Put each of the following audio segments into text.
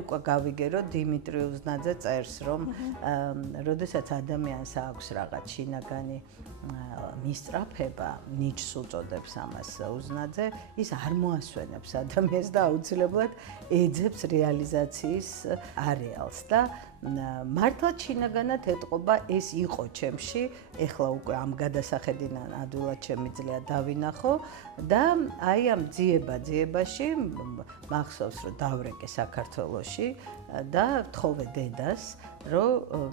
უკვე გავიგე, რომ დიმიტრი უზნაძე წერს, რომ როდესაც ადამიანს აქვს რაღაც შინაგანი მისწრაფება, ნიჩს უწოდებს ამას უზნაძე, ის არ მოასვენებს ადამიანს და აუცილებლად ეძებს რეალიზაციის არეალს და მართლაც შინაგანად ეტყობა ეს იყო ჩემში, ეხლა უკვე ამ გადასახედიდან ადვილად შემიძლია დავინახო და აი ამ ძიებაში მახსოვს რომ დავრეკე საქართველოში და თხოვე დედას რომ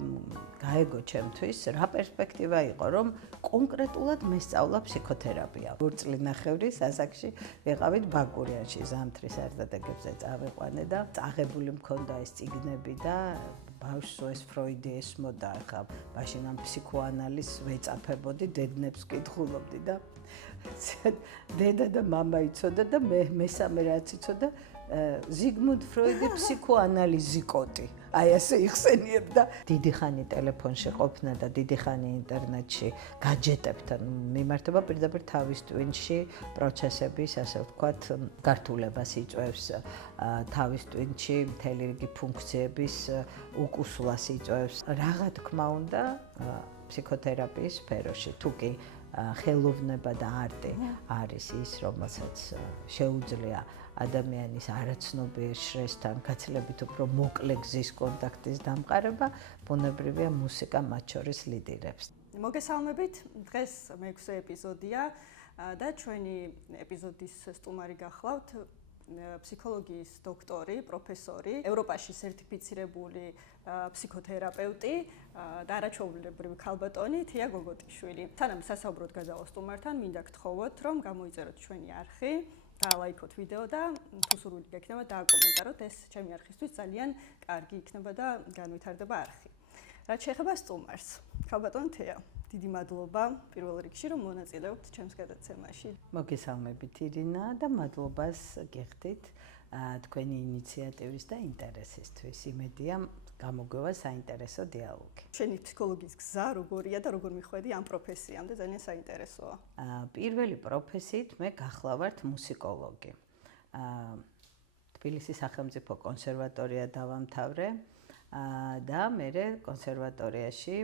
გაეგო ჩემთვის რა პერსპექტივა იყო რომ კონკრეტულად მესწავლა ფსიქოთერაპია. ვურწლინახევრის ასაკში ვიყავით ბაკურიანში ზამთრის არდადეგებზე წავიყვანე და წაღებული მქონდა ეს წიგნები და ბავშვს ეს ფროიდი ესმოდა ხა მაშინ ამ ფსიქოანალიზს ვეწაფებოდი დედნებს ვკითხულობდი და დედა და მამა იცოდა და მესამე რაც იცოდა ზიგმუნდ ფროიდი ფსიქოანალიზიკოტი. აი ასე იხსენიებდა. დიდი ხანი ტელეფონში ყოფნა და დიდი ხანი ინტერნეტში გაჯეტებთან მიმართება პირდაპირ თავის ტვინში პროცესების, ასე ვთქვათ, გართულებას იწვევს თავის ტვინში მთელი რიგი ფუნქციების უკუსლას იწვევს. რა თქმა უნდა, ფსიქოთერაპიის სფეროში თუკი ხელოვნება და არტი არის ის, რომელსაც შეუძლია ადამიანის არაცნობიერ შრესთან გაცილებით უფრო მოკლე გზის კონტაქტის დამყარება, ბუნებრივია მუსიკა მათ შორის ლიდირებს. მოგესალმებით, დღეს მე-6 ეპიზოდია და ჩვენი ეპიზოდის სტუმარი გახლავთ ფსიქოლოგიის დოქტორი, პროფესორი, ევროპაში სერტიფიცირებული ფსიქოთერაპევტი და არაჩვეულებრივი ქალბატონი თია გოგოტიშვილი. თანამ სასაუბროდ გადავალ სტუმართან, მინდა გთხოვოთ, რომ გამოიწეროთ ჩვენი არხი, დაალაიქოთ ვიდეო და თუ სურვილი გექნება დააკომენტაროთ, ეს ჩემი არხისთვის ძალიან კარგი იქნება და განვითარდება არხი. რაც შეეხება სტუმარს, ქალბატონი თია, დიდი მადლობა პირველ რიგში რომ მონაწილეობთ ჩემს გადაცემაში. მოგესალმებით ირინა და მადლობას გიხდით თქვენი ინიციატივის და ინტერესისთვის. იმედია გამოგვევა საინტერესო დიალოგი. ჩვენი ფსიქოლოგიის გზა როგორია და როგორ მიხვედი ამ პროფესიამდე, ძალიან საინტერესოა. პირველი პროფესიით მე გახლავართ მუსიკოლოგი. თბილისის სახელმწიფო კონსერვატორია დავამთავრე და მე კონსერვატორიაში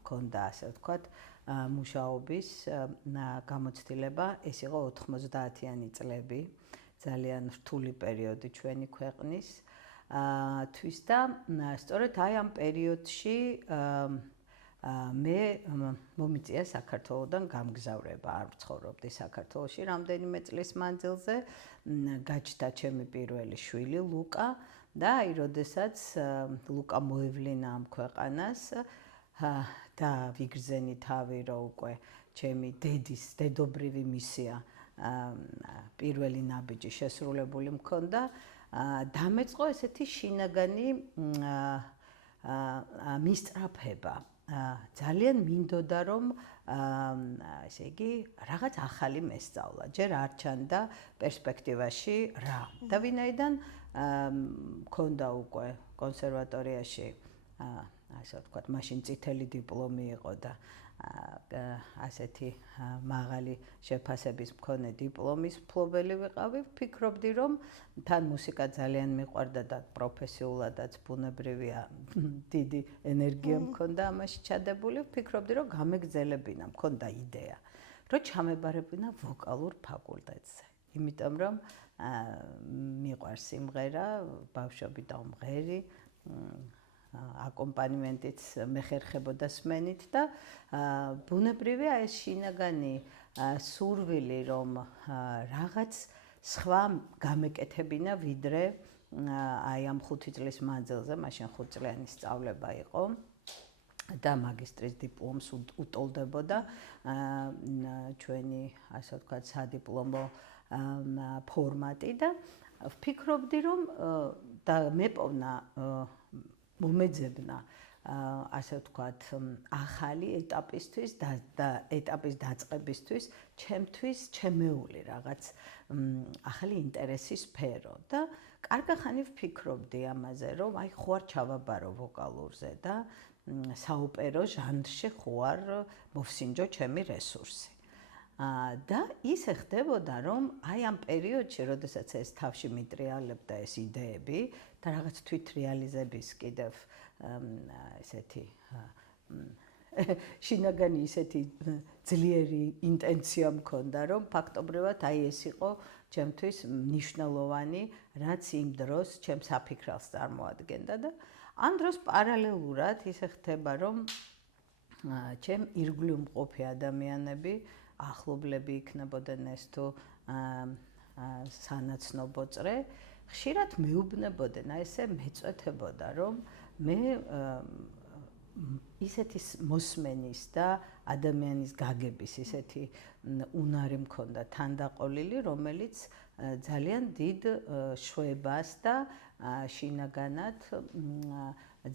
მქონდა, ასე ვთქვათ, მუშაობის გამოცდილება, ეს იყო 90-იანი წლები, ძალიან რთული პერიოდი ჩვენი ქვეყნის. თვის და სწორედ აი ამ პერიოდში მე მომიწია საქართველოდან გამგზავრება, არ ვცხოვრობდი საქართველოში რამდენიმე წლის მანძილზე, გაჩნდა ჩემი პირველი შვილი ლუკა და აი როდესაც ლუკა მოევლინა ამ ქვეყანას და ვიგრძენი თავი რომ უკვე ჩემი დედის დედობრივი მისია პირველი ნაბიჯი შესრულებული მქონდა დამეწყო ესეთი შინაგანი მისწრაფება. ძალიან მინდოდა რომ ესე იგი რაღაც ახალი მესწავლა. ჯერ არ ჩანდა პერსპექტივაში რა. და ვინაიდან მქონდა უკვე კონსერვატორიაში ასე ვთქვათ, მაშინ წითელი დიპლომი იყო და ასეთი მაღალი შეფასების მქონე დიპლომის მფლობელი ვიყავი, ვფიქრობდი რომ თან მუსიკა ძალიან მიყვარდა და პროფესიულადაც ბუნებრივია დიდი ენერგია მქონდა ამაში ჩადებული, ვფიქრობდი რომ გამეგზელებინა, მქონდა იდეა, რომ ჩამებარებინა ვოკალურ ფაკულტეტზე. იმიტომ რომ მიყვარს სიმღერა, ბავშვობიდან მღერი, აკომპანიმენტიც მეხერხებოდა სმენით და ბუნებრივია ეს შინაგანი სურვილი რომ რაღაც სხვა გამეკეთებინა ვიდრე აი ამ 5 წლის მანძილზე, მაშინ 5 წლიანი სწავლება იყო და მაგისტრის დიპლომს უტოლდებოდა ჩვენი ასე ვთქვათ სადიპლომო ფორმატი და ვფიქრობდი რომ და მეპოვნა მომეძებნა ასე ვთქვათ ახალი ეტაპისთვის და ეტაპის დაწყებისთვის ჩემთვის ჩემეული რაღაც ახალი ინტერესის სფერო და კარგი ხანი ვფიქრობდი ამაზე რომ აი ხო არ ჩავაბარო ვოკალურზე და საოპერო ჟანრში ხო არ მოვსინჯო ჩემი რესურსი. და ისე ხდებოდა, რომ აი ამ პერიოდში, როდესაც ეს თავში მიტრიალებდა ეს იდეები და რაღაც თვითრეალიზების კიდევ ესეთი შინაგანი ისეთი ძლიერი ინტენცია მქონდა, რომ ფაქტობრივად აი ეს იყო ჩემთვის მნიშვნელოვანი, რაც იმ დროს ჩემს საფიქრალს წარმოადგენდა და ამ დროს პარალელურად ისე ხდება, რომ ჩემ ირგვლივ მყოფი ადამიანები, ახლობლები იქნებოდნენ ეს თუ სანაცნობო წრე, ხშირად მეუბნებოდნენ, აი ესე მეწვეთებოდა, რომ მე ისეთი მოსმენის და ადამიანის გაგების ისეთი უნარი მქონდა თანდაყოლილი, რომელიც ძალიან დიდ შვებას და შინაგანად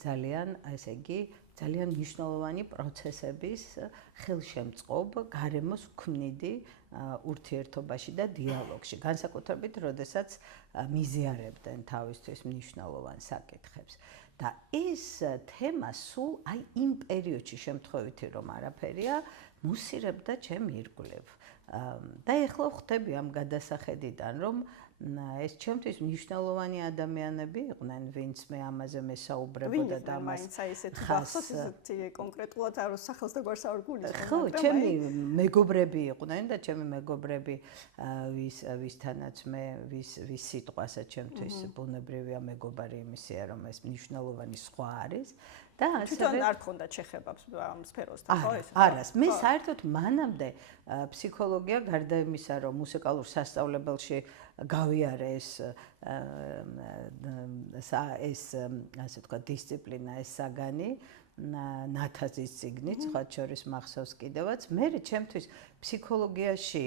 ძალიან, ესე იგი, ძალიან მნიშვნელოვანი პროცესების ხელშემწყობ გარემოს ქმნიდი ურთიერთობაში და დიალოგში, განსაკუთრებით, როდესაც მიზიარებდნენ თავისთვის მნიშვნელოვან საკითხებს. და ეს თემა სულ აი იმ პერიოდში შემთხვევითი რომ არაფერია, მუსირებდა ჩემ ირგვლივ. და ეხლა ვხვდები ამ გადასახედიდან, რომ ეს ჩემთვის მნიშვნელოვანი ადამიანები იყვნენ, ვინც მე ამაზე მესაუბრებოდა და მას ესეთი კონკრეტულად არ სახელს და გვარს არ გულისხმობ. ხო, ჩემი მეგობრები იყვნენ და ჩემი მეგობრები ვისთანაც მე ვის სიტყვასაც ჩემთვის ბუნებრივია მეგობარი იმისია, რომ ეს მნიშვნელოვანი სხვა არის. და ასევე თვითონ არ გქონდა შეხება ამ სფეროსთან, ხო ეს? არას. მე საერთოდ მანამდე ფსიქოლოგია გარდა იმისა, რომ მუსიკალურ სასწავლებელში გავიარე ეს ასე ვთქვათ დისციპლინა, ეს საგანი, ნათაზის წიგნით, სხვა შორის მახსოვს კიდევაც. მე ჩემთვის ფსიქოლოგიაში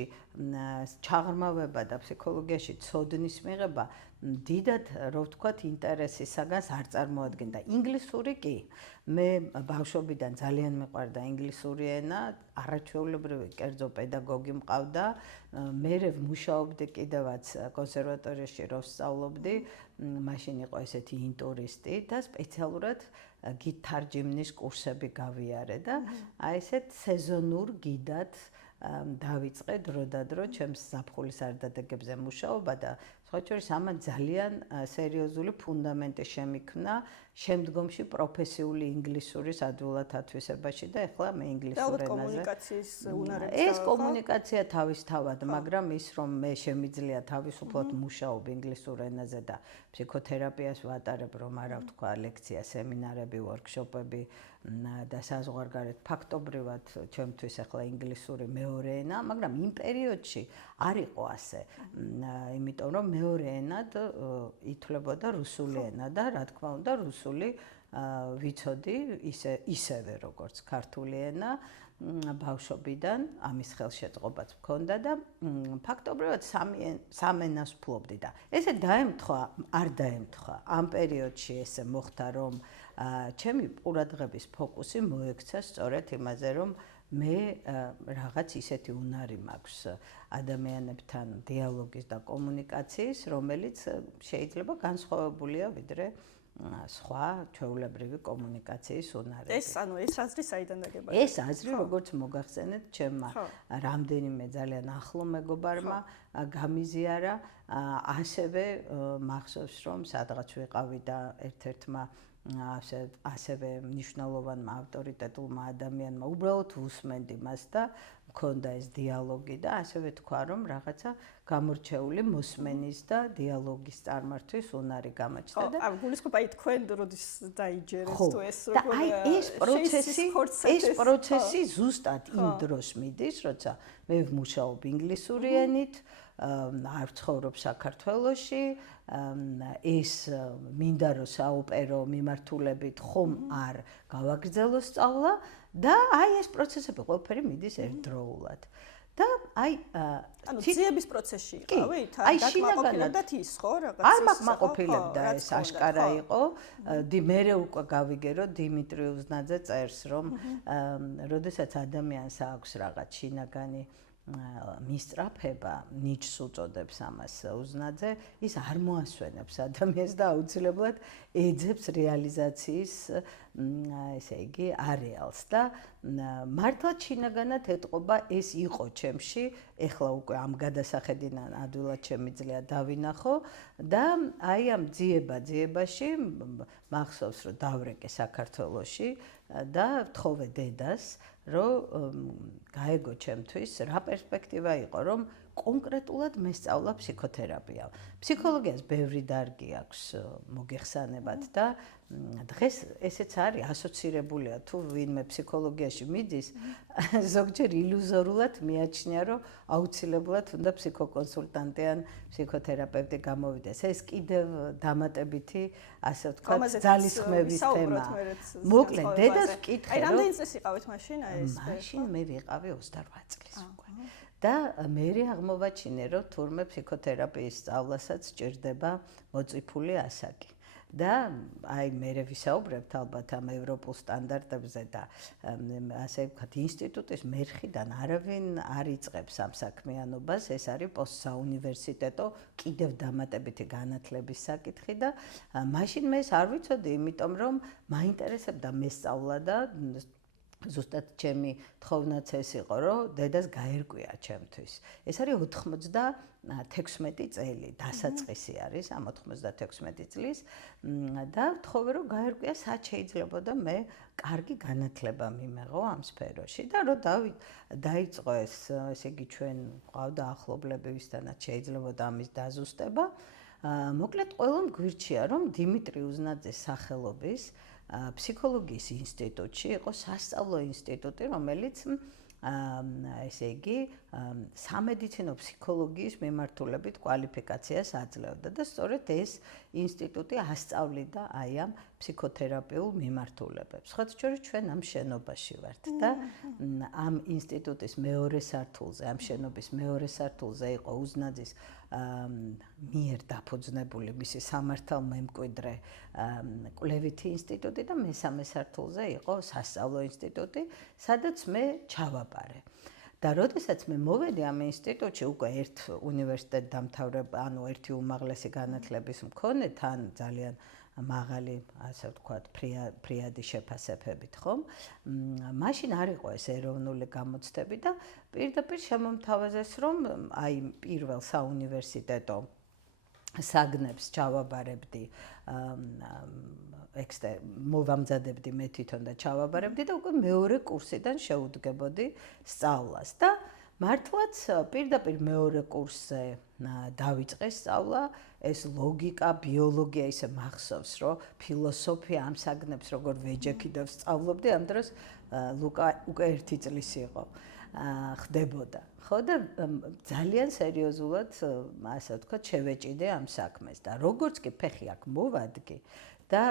ჩაღრმავება და ფსიქოლოგიაში ცოდნის მიღება დიდად, რო ვთქვათ, ინტერესის საგანს არ წარმოადგენდა. ინგლისური კი. მე ბავშვობიდან ძალიან მიყვარდა ინგლისური ენა, არაჩვეულებრივი კერძო პედაგოგი მყავდა. მე ვმუშაობდი კიდევაც კონსერვატორიაში რო ვსწავლობდი, მაშინ იყო ესეთი ინტურისტი და სპეციალურად გითარჯიმნის კურსები გავიარე და აი ესეთ სეზონურ გიდად დავიწყე დრო და დრო ჩემს ზაფხულის არდადეგებზე მუშაობა და სხვა შორის ამან ძალიან სერიოზული ფუნდამენტი შემიქმნა შემდგომში პროფესიული ინგლისურის ადვილად ათვისებაში და ეხლა მე ინგლისურ ენაზე კომუნიკაციის უნარები ეს კომუნიკაცია თავისთავად, მაგრამ ის რომ მე შემიძლია თავისუფლად მუშაობ ინგლისურ ენაზე და ფსიქოთერაპიას ვატარებ, რომ არა ვთქვა ლექცია, სემინარები, ვორქშოპები და საზღვარგარეთ ფაქტობრივად ჩემთვის ახლა ინგლისური მეორე ენა, მაგრამ იმ პერიოდში არ იყო ასე. იმიტომ რომ მეორე ენად ითვლებოდა რუსული ენა და რა თქმა უნდა რუსული ვიცოდი ისევე როგორც ქართული ენა ბავშვობიდან ამის ხელშეწყობაც მქონდა და ფაქტობრივად სამ ენას ვფლობდი და ესე დაემთხვა, არ დაემთხვა. ამ პერიოდში ესე მოხდა რომ ჩემი ყურადღების ფოკუსი მოექცა სწორედ იმაზე რომ მე რაღაც ისეთი უნარი მაქვს ადამიანებთან დიალოგის და კომუნიკაციის, რომელიც შეიძლება განსხვავებულია ვიდრე სხვა ჩვეულებრივი კომუნიკაციის უნარები. ეს აზრი საიდან დაგება? ეს აზრი, როგორც მოგახსენეთ, ჩემმა რამდენიმე ძალიან ახლო მეგობარმა გამიზიარა, ასევე მახსოვს, რომ სადღაც ვიყავი და ერთ-ერთმა ასევე მნიშვნელოვანმა ავტორიტეტულმა ადამიანმა უბრალოდ უსმენდი მას და მქონდა ეს დიალოგი და ასევე თქვა, რომ რაღაცა გამორჩეული მოსმენის და დიალოგის წარმართვის უნარი გამოჩნდა და გულისხმობ აი თქვენ როდის დაიჯერეთ თუ ეს და აი ეს პროცესი ზუსტად იმ დროს მიდის, როცა მე ვმუშაობ ინგლისური ენით, არ ვცხოვრობ საქართველოში, ეს მინდა რომ საოპერო მიმართულებით ხომ არ გავაგრძელო სწავლა და აი ეს პროცესები ყველაფერი მიდის ერთდროულად. და აი ძიების პროცესში იყავით? დაკმაყოფილებდათ ის ხო რაღაცა? არ მაკმაყოფილებდა ეს აშკარა იყო. მე უკვე გავიგერო დიმიტრი უზნაძე წერს, რომ როდესაც ადამიანს აქვს რაღაც შინაგანი მისწრაფება ნიჩს უწოდებს ამას უზნაძე, ის არ მოასვენებს ადამიანს და აუცილებლად ეძებს რეალიზაციის ესე იგი არეალს და მართლაც შინაგანად ეტყობა ეს იყო ჩემში, ეხლა უკვე ამ გადასახედიდან ადვილად შემიძლია დავინახო და აი ამ ძიებაში მახსოვს რომ დავრეკე საქართველოში და ვთხოვე დედას რომ გაეგო ჩემთვის რა პერსპექტივა იყო რომ კონკრეტულად მესწავლა ფსიქოთერაპია. ფსიქოლოგიას ბევრი დარგი აქვს მოგეხსენებათ და დღეს ესეც არის ასოცირებულია თუ ვინმე ფსიქოლოგიაში მიდის ზოგჯერ ილუზორულად მიაჩნია რომ აუცილებლად უნდა ფსიქოკონსულტანტი ან ფსიქოთერაპევტი გამოვიდეს. ეს კიდევ დამატებითი ასე ვთქვათ ძალისხმევის თემაა. მოკლედ დედას ვკითხე რომ აი რამდენი წელი იყავით მაშინ აი ეს მაშინ მე ვიყავი 28 წლის უკვე. და მე აღმოვაჩინე რომ თურმე ფსიქოთერაპიის სწავლასაც სჭირდება მოწიფული ასაკი. და აი მე ვისაუბრებთ ალბათ ამ ევროპულ სტანდარტებზე და ასე ვთქვათ ინსტიტუტის მერხიდან არავინ არ იწყებს ამ საქმიანობას, ეს არის პოსტსაუნივერსიტეტო კიდევ დამატებითი განათლების საკითხი და მაშინ მე ეს არ ვიცოდი, იმიტომ რომ მაინტერესებდა მესწავლა და ზუსტად ჩემი თხოვნაც ეს იყო, რომ დედას გაერკვია ჩემთვის. ეს არის 96 წელი, დასაწყისი არის ამ 96 წლის და ვთხოვე, რომ გაერკვია, სად შეიძლებოდა მე კარგი განათლება მიმეღო ამ სფეროში და რომ დაიწყო ესე იგი ჩვენ ყავდა ახლობლები, ვისთანაც შეიძლებოდა ამის დაზუსტება. მოკლედ ყველამ გვირჩია, რომ დიმიტრი უზნაძის სახელობის ფსიქოლოგიის ინსტიტუტში იყო სასწავლო ინსტიტუტი, რომელიც ესე იგი სამედიცინო ფსიქოლოგიის მიმართულებით კვალიფიკაციას აძლევდა და სწორედ ეს ინსტიტუტი ასწავლიდა აი ამ ფსიქოთერაპიულ მიმართულებებს. ხოც შორის ჩვენ ამ შენობაში ვართ და ამ ინსტიტუტის მეორე სართულზე, ამ შენობის მეორე სართულზე იყო უზნაძის მიერ დაფუძნებული მისი სამართალმემკვიდრე კვლევითი ინსტიტუტი და მესამე სართულზე იყო სასწავლო ინსტიტუტი, სადაც მე ჩავაბარე. და როდესაც მე მოვედი ამ ინსტიტუტში, უკვე ერთ უნივერსიტეტ დამთავრება, ანუ ერთი უმაღლესი განათლების მქონე, თან ძალიან მაღალი, ასე ვთქვათ, ფრიადი შეფასებებით, ხომ? მაშინ არ იყო ეს ეროვნული გამოცდები და პირდაპირ შემომთავაზეს, რომ აი პირველ საუნივერსიტეტო საგნებს ჩავაბარებდი მოვამზადებდი მე თვითონ და ჩავაბარებდი და უკვე მეორე კურსიდან შეუდგებოდი სწავლას და მართლაც პირდაპირ მეორე კურსზე დავიწყე სწავლა, ეს ლოგიკა, ბიოლოგია ისე მახსოვს, რომ ფილოსოფია ამ საგნებს როგორ ვეჯექი და ვსწავლობდი, ამ დროს ლუკა უკვე 1 წლის იყო. ხდებოდა. ხო და ძალიან სერიოზულად, ასე ვთქვათ, შევეჭიდე ამ საქმეს და როგორც კი ფეხი აქ მოვადგე და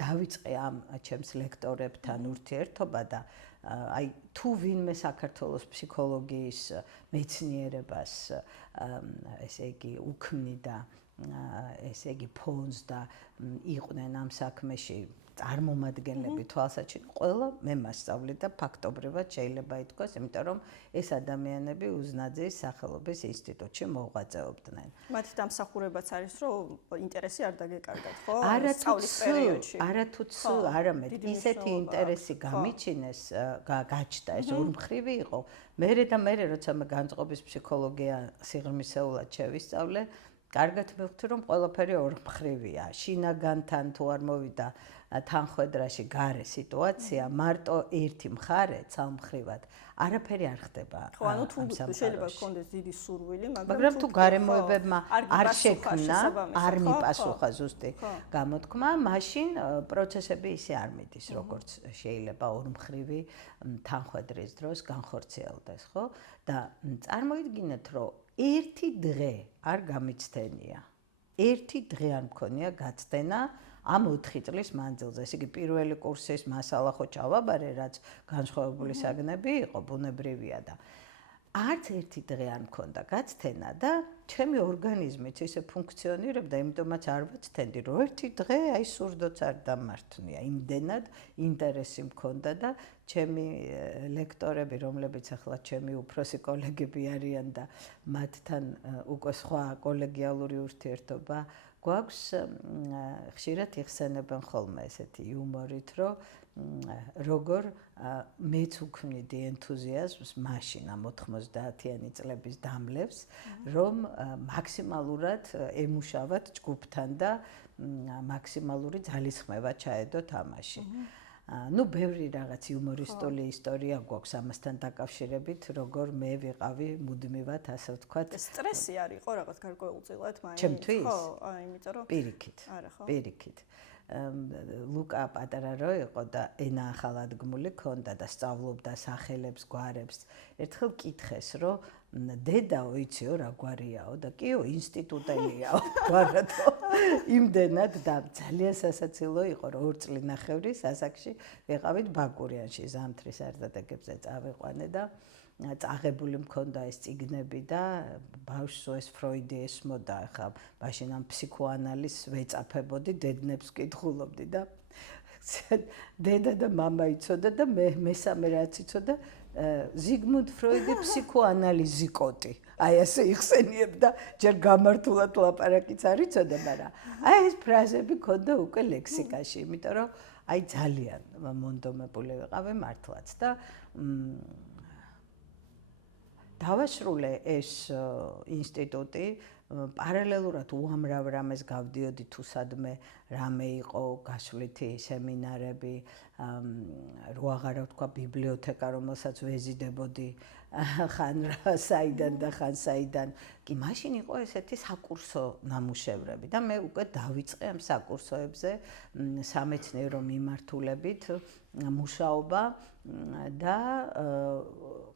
დავიწყე ამ ჩემს ლექტორებთან ურთიერთობა და აი თუ ვინმე საქართველოს ფსიქოლოგიის მეცნიერებას ესე იგი უქმნიდა ესე იგი ფონს და იყვნენ ამ საქმეში წარმომადგენლები თვალსაჩინო, ყველა მე მასწავლე და ფაქტობრივად შეიძლება ითქვას, იმიტომ რომ ეს ადამიანები უზნაძის სახელობის ინსტიტუტში მოღვაწეობდნენ. მათ დამსახურებაც არის, რომ ინტერესი არ დაგეკარგათ, ხო? სწავლის პერიოდში. არათუცუ, არამედ ისეთი ინტერესი გამიჩინეს, გაჩნდა, ეს ორმხრივი იყო. მერე და მერე, როცა მე განწყობის ფსიქოლოგია სიღრმისეულად შევისწავლე, კარგად მივხვდი, რომ ყველაფერი ორმხრივია. შინაგანთან თუ არ მოვიდა თანხwebdriverში გარე სიტუაცია, მარტო ერთი მხარე ცალმხრივად არაფერი არ ხდება. ხო, ანუ თუ შეიძლება გქონდეს დიდი სურვილი, მაგრამ თუ გარემოებებმა არ შექმნა, არ მიპასუხა ზუსტი გამოთქმა, მაშინ პროცესები ისე არ მიდის, როგორც შეიძლება ორმხრივი თანხwebdriveris დროს განხორციელდეს, ხო? და წარმოიდგინეთ, რომ ერთი დღე არ გამიცდენია. ერთი დღე არ მქონია გაცდენა ამ 4 წლის მანძილზე. ესე იგი პირველი კურსის მასალა ხო ჩავაბარე, რაც განსხვავებული საგნები იყო, ბუნებრივია და არც ერთი დღე არ მქონდა გაცდენა და ჩემი ორგანიზმიც ისე ფუნქციონირებდა, იმიტომაც არ ვაცდენდი, რომ ერთი დღე აი სურდოც არ დამართვნია. იმდენად ინტერესი მქონდა და ჩემი ლექტორები, რომლებიც ახლა ჩემი უფროსი კოლეგები არიან და მათთან უკვე სხვა კოლეგიალური ურთიერთობა გვაქვს, ხშირად იხსენებენ ხოლმე ესეთი იუმორით, რომ როგორ მეც უქმნიდი ენთუზიაზმს მაშინ ამ 90-იანი წლების დამლევს, რომ მაქსიმალურად ემუშავათ ჯგუფთან და მაქსიმალური ძალისხმევა ჩაედო თამაში. ნუ ბევრი რაღაც იუმორისტული ისტორია გვაქვს ამასთან დაკავშირებით, როგორ მე ვიყავი მუდმივად, ასე ვთქვათ. სტრესი არ იყო რაღაც გარკვეულწილად მაინც? ჩემთვის? ხო, იმიტომ რომ პირიქით. არა ხო? პირიქით. ლუკა პატარა რო იყო და ენა ახალადგმული ქონდა და სწავლობდა სახელებს, გვარებს. ერთხელ კითხეს, რომ დედაო, იციო რა გვარიაო და კიო ინსტიტუტელიაო გვარათო. იმდენად და ძალიან სასაცილო იყო, რომ 2 წლინახევრის ასაკში ვიყავით ბაკურიანში, ზამთრის არდადეგებზე წავიყვანე და წაღებული მქონდა ეს წიგნები და ბავშვს ეს ფროიდი ესმოდა, ახლა მაშინ ამ ფსიქოანალიზს ვეწაფებოდი, დედნებს ვკითხულობდი და დედა და მამა იცოდა და მესამე რაც იცოდა ზიგმუნდ ფროიდი ფსიქოანალიზიკოტი. აი ასე იხსენიებდა, ჯერ გამართულად ლაპარაკიც არ იცოდა, მაგრამ აი ეს ფრაზები ქონდა უკვე ლექსიკაში, იმიტომ რომ აი ძალიან მონდომებული ვიყავი მართლაც და დავასრულე ეს ინსტიტუტი, პარალელურად უამრავ რამეს გავდიოდი თუ სადმე რამე იყო გასვლითი სემინარები, რო აღარა ვთქვა ბიბლიოთეკა, რომელსაც ვეზიდებოდი ხან საიდან და ხან საიდან. კი მაშინ იყო ესეთი საკურსო ნამუშევრები და მე უკვე დავიწყე ამ საკურსოებზე სამეცნიერო მიმართულებით მუშაობა და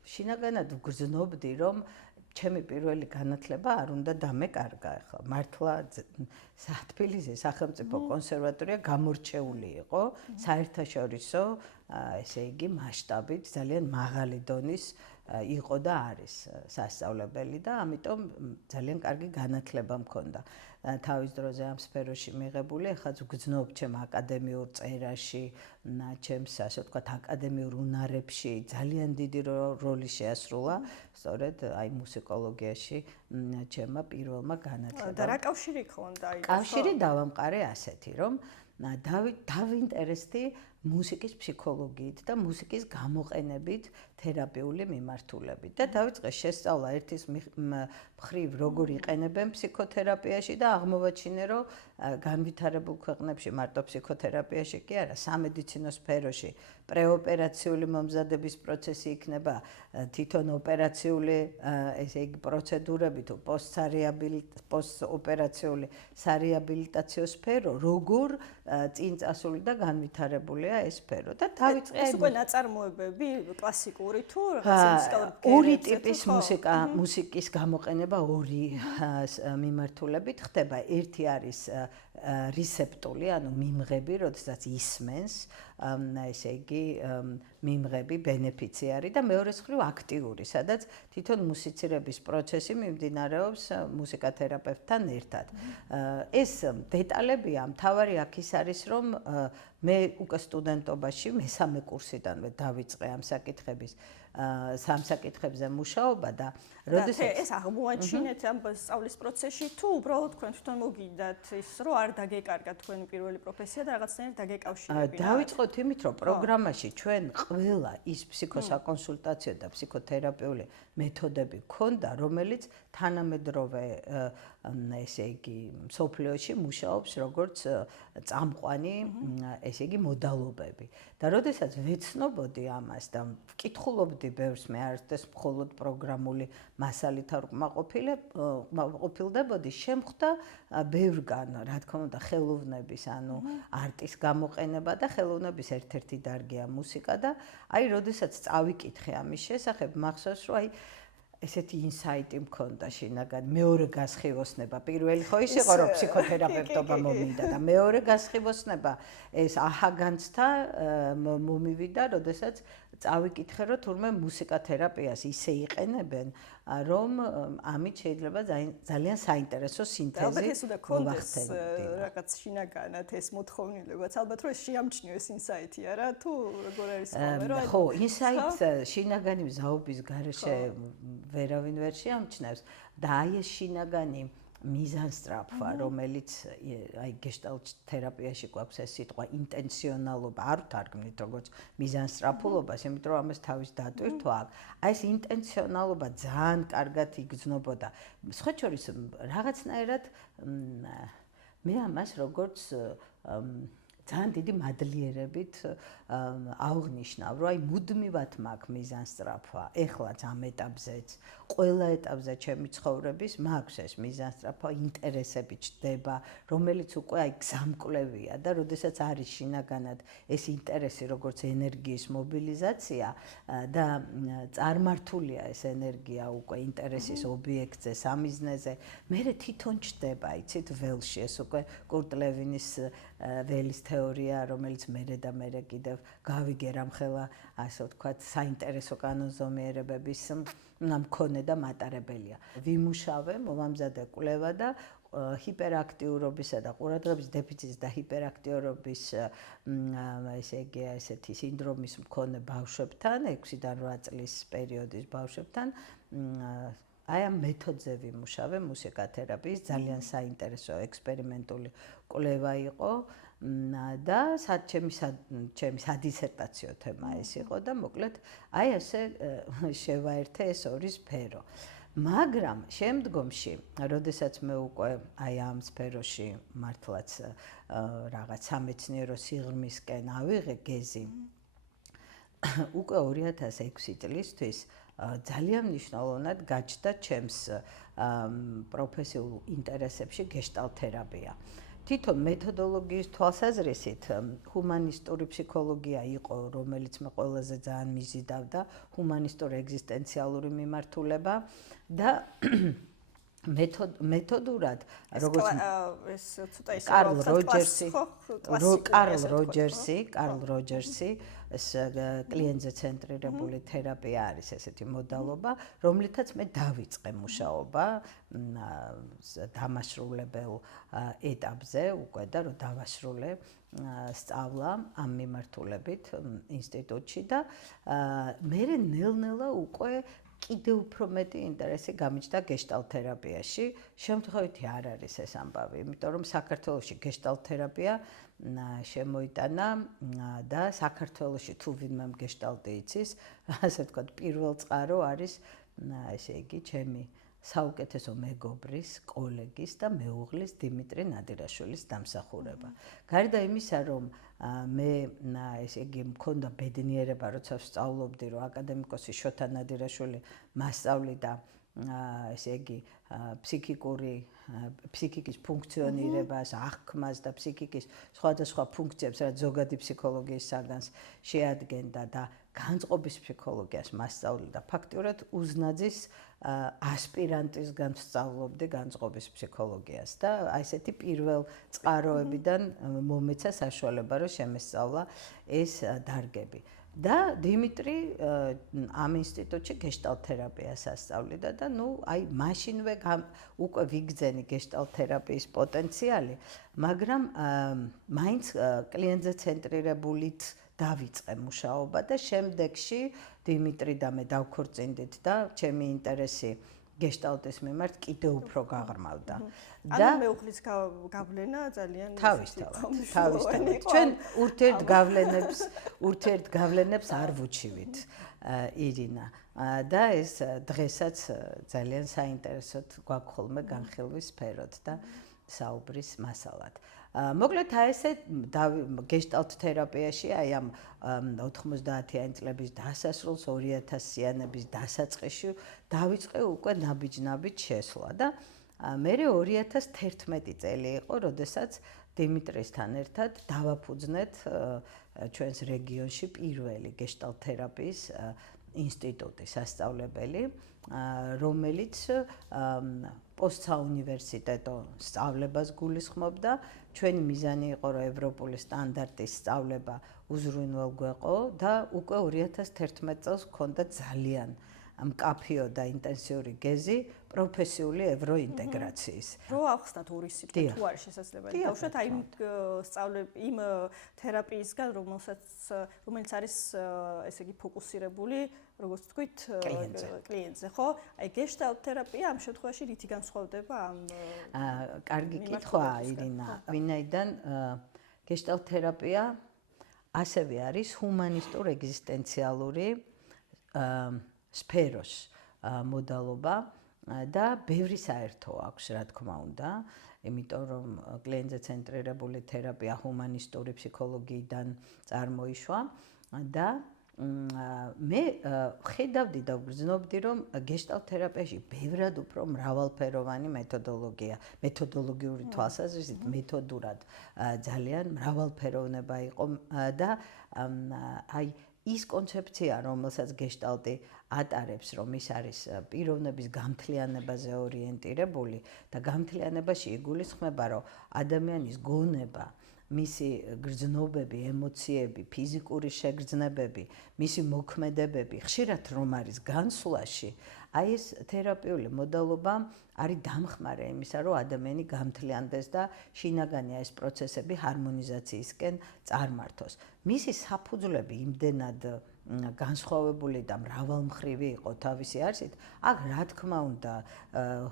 შინაგანად ვგრძნობდი, რომ ჩემი პირველი განათლება არ უნდა დამეკარგა. ახლა მართლა თბილისის სახელმწიფო კონსერვატორია გამორჩეული იყო საერთაშორისო, ესე იგი მასშტაბით ძალიან მაღალი დონის იყო და არის სასწავლებელი და ამიტომ ძალიან კარგი განათლება მქონდა. თავის დროზე ამ სფეროში მიღებული, ახლა ვგრძნობ ჩემ აკადემიურ წერაში, ჩემს ასე ვთქვათ აკადემიურ უნარებში ძალიან დიდი როლი შეასრულა, სწორედ აი მუსიკოლოგიაში ჩემმა პირველმა განათლებამ. და რა კავშირი ჰქონდა? კავშირი დავამყარე ასეთი, რომ დავინტერესდი მუსიკის ფსიქოლოგიით და მუსიკის გამოყენებით თერაპიული მიმართულებით და დავიწყე შესწავლა ერთის მხრივ როგორ იყენებენ ფსიქოთერაპიაში და აღმოვაჩინე, რომ განვითარებულ ქვეყნებში მარტო ფსიქოთერაპიაში კი არა, სამედიცინო სფეროში პრეოპერაციული მომზადების პროცესი იქნება, თვითონ ოპერაციული ესე იგი პროცედურები თუ პოსტოპერაციული სარეაბილიტაციო სფერო, როგორ წინ წასული და განვითარებულია ეს სფერო და დავიწყე ეს უკვე ნაწარმოებები კლასიკური თუ რაღაც მუსიკალური ორი ტიპის მუსიკის გამოყენება ორი მიმართულებით ხდება. ერთი არის რისეპტული, ანუ მიმღები, როდესაც ისმენს, ესე იგი მიმღები, ბენეფიციარი და მეორე მხრივ აქტიური, სადაც თვითონ მუსიცირების პროცესი მიმდინარეობს მუსიკათერაპევტთან ერთად. ეს დეტალებია, მთავარი აქ ის არის, რომ მე უკვე სტუდენტობაში მესამე კურსიდანვე დავიწყე ამ საკითხების სამსაკითხებზე მუშაობა და როდესაც ეს აღმოაჩინეთ ამ სწავლის პროცესში თუ უბრალოდ თქვენ თვითონ მოგინდათ ის რომ არ დაგეკარგა თქვენი პირველი პროფესია და რაღაცნაირად დაგეკავშირებინათ? დავიწყოთ იმით, რომ პროგრამაში ჩვენ ყველა ის ფსიქოსაკონსულტაციო და ფსიქოთერაპიული მეთოდები გქონდა, რომელიც თანამედროვე ესე იგი მსოფლიოში მუშაობს როგორც წამყვანი ესე იგი მოდალობები. და როდესაც ვეცნობოდი ამას და ვკითხულობდი ბევრს, მე არც მხოლოდ პროგრამული მასალით არ ყოფილდებოდი, შემხვდა ბევრგან, რა თქმა უნდა, ხელოვნების, ანუ არტის გამოყენება და ხელოვნების ერთ-ერთი დარგია მუსიკა და აი როდესაც წავიკითხე ამის შესახებ, მახსოვს, რომ აი ესეთი ინსაიტი მქონდა შინაგან, მეორე გასხივოსნება. პირველი ხო ის იყო, რომ ფსიქოთერაპევტობა მომიდა და მეორე გასხივოსნება ეს აჰაგანცთა მომივიდა, როდესაც წავიკითხე, რომ თურმე მუსიკათერაპიას ისე იყენებენ, რომ ამით შეიძლება ძალიან საინტერესო სინთეზი ალბათ ეს უნდა კონდეს მოვახდინოთ. რაღაც შინაგანად ეს მოთხოვნილებაც ალბათ რომ შეამჩნიო ეს ინსაიტი არა თუ როგორ არის ხოლმე ხო, ინსაიტს შინაგანი მზაობის გარეშე ვერავინ ვერ შეამჩნევს და აი ეს შინაგანი მიზანსტრაფვა, რომელიც აი გეშტალტ თერაპიაში გვაქვს ეს სიტყვა ინტენციონალობა, არ ვთარგმნით როგორც მიზანსტრაფულობას, იმიტომ რომ ამას თავის დატვირთვა აქვს. აი ეს ინტენციონალობა ძალიან კარგად იგრძნობოდა. სხვა შორის რაღაცნაირად მე ამას როგორც ძალიან დიდი მადლიერებით აღვნიშნავ, რომ აი მუდმივად მაქვს მიზანსტრაფვა, ეხლაც ამ ეტაპზეც, ყველა ეტაპზე ჩემი ცხოვრების მაქვს ეს მიზანსტრაფვა, ინტერესები ჩდება, რომელიც უკვე აი გზამკვლევია და როდესაც არის შინაგანად ეს ინტერესი, როგორც ენერგიის მობილიზაცია და წარმართულია ეს ენერგია უკვე ინტერესის ობიექტზე, სამიზნეზე, მე თვითონ ჩდება, იცით, ველში ეს უკვე კურტ ლევინის ველის თეორია, რომელიც მერე და მერე კიდევ გავიგე რამხელა, ასე ვთქვათ, საინტერესო კანონზომიერებების მქონე და მატარებელია. ვიმუშავე, მოვამზადე კვლევა და ჰიპერაქტიურობისა და ყურადღების დეფიციტის და ჰიპერაქტიურობის ესე იგი ესეთი სინდრომის მქონე ბავშვებთან, 6-დან 8 წლის პერიოდის ბავშვებთან აი ამ მეთოდზე ვიმუშავე მუსიკათერაპიის ძალიან საინტერესო ექსპერიმენტული კვლევა იყო და ჩემი სადისერტაციო თემა ეს იყო და მოკლედ აი ასე შევაერთე ეს ორი სფერო. მაგრამ შემდგომში, როდესაც მე უკვე აი ამ სფეროში მართლაც რაღაც სამეცნიერო სიღრმისკენ ავიღე გეზი, უკვე 2006 წლისთვის ძალიან მნიშვნელოვნად გაჩნდა ჩემს პროფესიულ ინტერესებში გეშტალტ თერაპია. თვითონ მეთოდოლოგიის თვალსაზრისით ჰუმანისტური ფსიქოლოგია იყო, რომელიც მე ყველაზე ძალიან მიზიდავდა, ჰუმანისტური ეგზისტენციალური მიმართულება და მეთოდურად როგორც ეს ცოტა ისე კარლ როჯერსი ეს კლიენტზე ცენტრირებული თერაპია არის ესეთი მოდალობა, რომლითაც მე დავიწყე მუშაობა დამასრულებელ ეტაპზე უკვე და რომ დავასრულე სწავლა ამ მიმართულებით ინსტიტუტში და მე ნელ-ნელა უკვე კიდევ უფრო მეტი ინტერესი გამიჩნდა გეშტალტ თერაპიაში. შემთხვევითი არ არის ეს ამბავი, იმიტომ რომ საქართველოში გეშტალტ თერაპია შემოიტანა და საქართველოში თუ ვინმე გეშტალტი იცის, ასე ვთქვათ, პირველ წყარო არის ესე იგი ჩემი საუკეთესო მეგობრის, კოლეგის და მეუღლის დიმიტრი ნადირაშვილის დამსახურება. გარდა იმისა, რომ მე ესე იგი მქონდა ბედნიერება, როცა ვსწავლობდი, რომ აკადემიკოსი შოთა ნადირაშვილი მასწავლიდა ესე იგი ფსიქიკის ფუნქციონირებას, აღქმას და ფსიქიკის სხვადასხვა ფუნქციებს, რაც ზოგადი ფსიქოლოგიის საგანს შეადგენდა და განწყობის ფსიქოლოგიას მასწავლიდა. ფაქტიურად უზნაძის ასპირანტისგან ვსწავლობდი განწყობის ფსიქოლოგიას და აი ესეთი პირველ წყაროებიდან მომეცა საშუალება, რომ შემესწავლა ეს დარგები. და დიმიტრი ამ ინსტიტუტში გეშტალტ თერაპიას ასწავლიდა და ნუ აი მაშინვე უკვე ვიგრძენი გეშტალტ თერაპიის პოტენციალი, მაგრამ მაინც კლიენტზე ცენტრირებულით დავიწყე მუშაობა და შემდეგში დიმიტრი და მე დავქორწინდით და ჩემი ინტერესი გეშტალტის მიმართ კიდევ უფრო გაღრმავდა. და მეუღლის გავლენა ძალიან თავისთავად. ჩვენ ურთიერთგავლენებს არ ვუჩივით, ირინა. და ეს დღესაც ძალიან საინტერესოდ გვაქვს ხოლმე განხილვის სფეროთ და საუბრის მასალად. მოკლედ აი ესე გეშტალტ თერაპიაში აი ამ 90-იანი წლების დასასრულს 2000-იანების დასაწყისში დავიწყე უკვე ნაბიჯ-ნაბიჯ შესვლა და მე 2011 წელი იყო, როდესაც დიმიტრისთან ერთად დავაფუძნეთ ჩვენს რეგიონში პირველი გეშტალტ თერაპიის ინსტიტუტი სასწავლებელი, რომელიც პოსტსაუნივერსიტეტო სწავლებას გულისხმობდა. ჩვენი მიზანი იყო რომ ევროპული სტანდარტის სწავლება უზრუნველ გვეყო და უკვე 2011 წელს ჰქონდა ძალიან მკაფიო და ინტენსიური გეზი პროფესიული ევროინტეგრაციის. რო ახსნათ ურისით თუ არის შესაძლებელი დავუშვათ აი იმ თერაპიისგან რომელიც არის ესე იგი ფოკუსირებული როგორც თქვით კლიენტზე ხო? აი გეშტალტ თერაპია ამ შემთხვევაში რითი განსხვავდება ამ კარგი კითხვაა ირინა, ვინაიდან გეშტალტ თერაპია ასევე არის ჰუმანისტურ ეგზისტენციალური სფეროს მოდალობა და ბევრი საერთო აქვს, რა თქმა უნდა, იმიტომ რომ კლიენტზე ცენტრირებული თერაპია ჰუმანისტური ფსიქოლოგიიდან წარმოიშვა და მე ხედავდი და ვგრძნობდი, რომ გეშტალტ თერაპიაში ბევრად უფრო მრავალფეროვანი მეთოდოლოგიური თვალსაზრისით მეთოდურად ძალიან მრავალფეროვნება იყო და აი ის კონცეფცია, რომელსაც გეშტალტი ატარებს, რომ ის არის პიროვნების გამთლიანებაზე ორიენტირებული და გამთლიანებაში იგულისხმება, რომ ადამიანის გონება, მისი გრძნობები, ემოციები, ფიზიკური შეგრძნებები, მისი მოქმედებები, ხშირად რომ არის განსვლაში, აი ეს თერაპიული მოდალობა არის დამხმარე იმისა, რომ ადამიანი გამთლიანდეს და შინაგანი ეს პროცესები ჰარმონიზაციისკენ წარმართოს. მისი საფუძვლები იმდენად განსხვავებული და მრავალმხრივი იყო თავისი არსით, აქ რა თქმა უნდა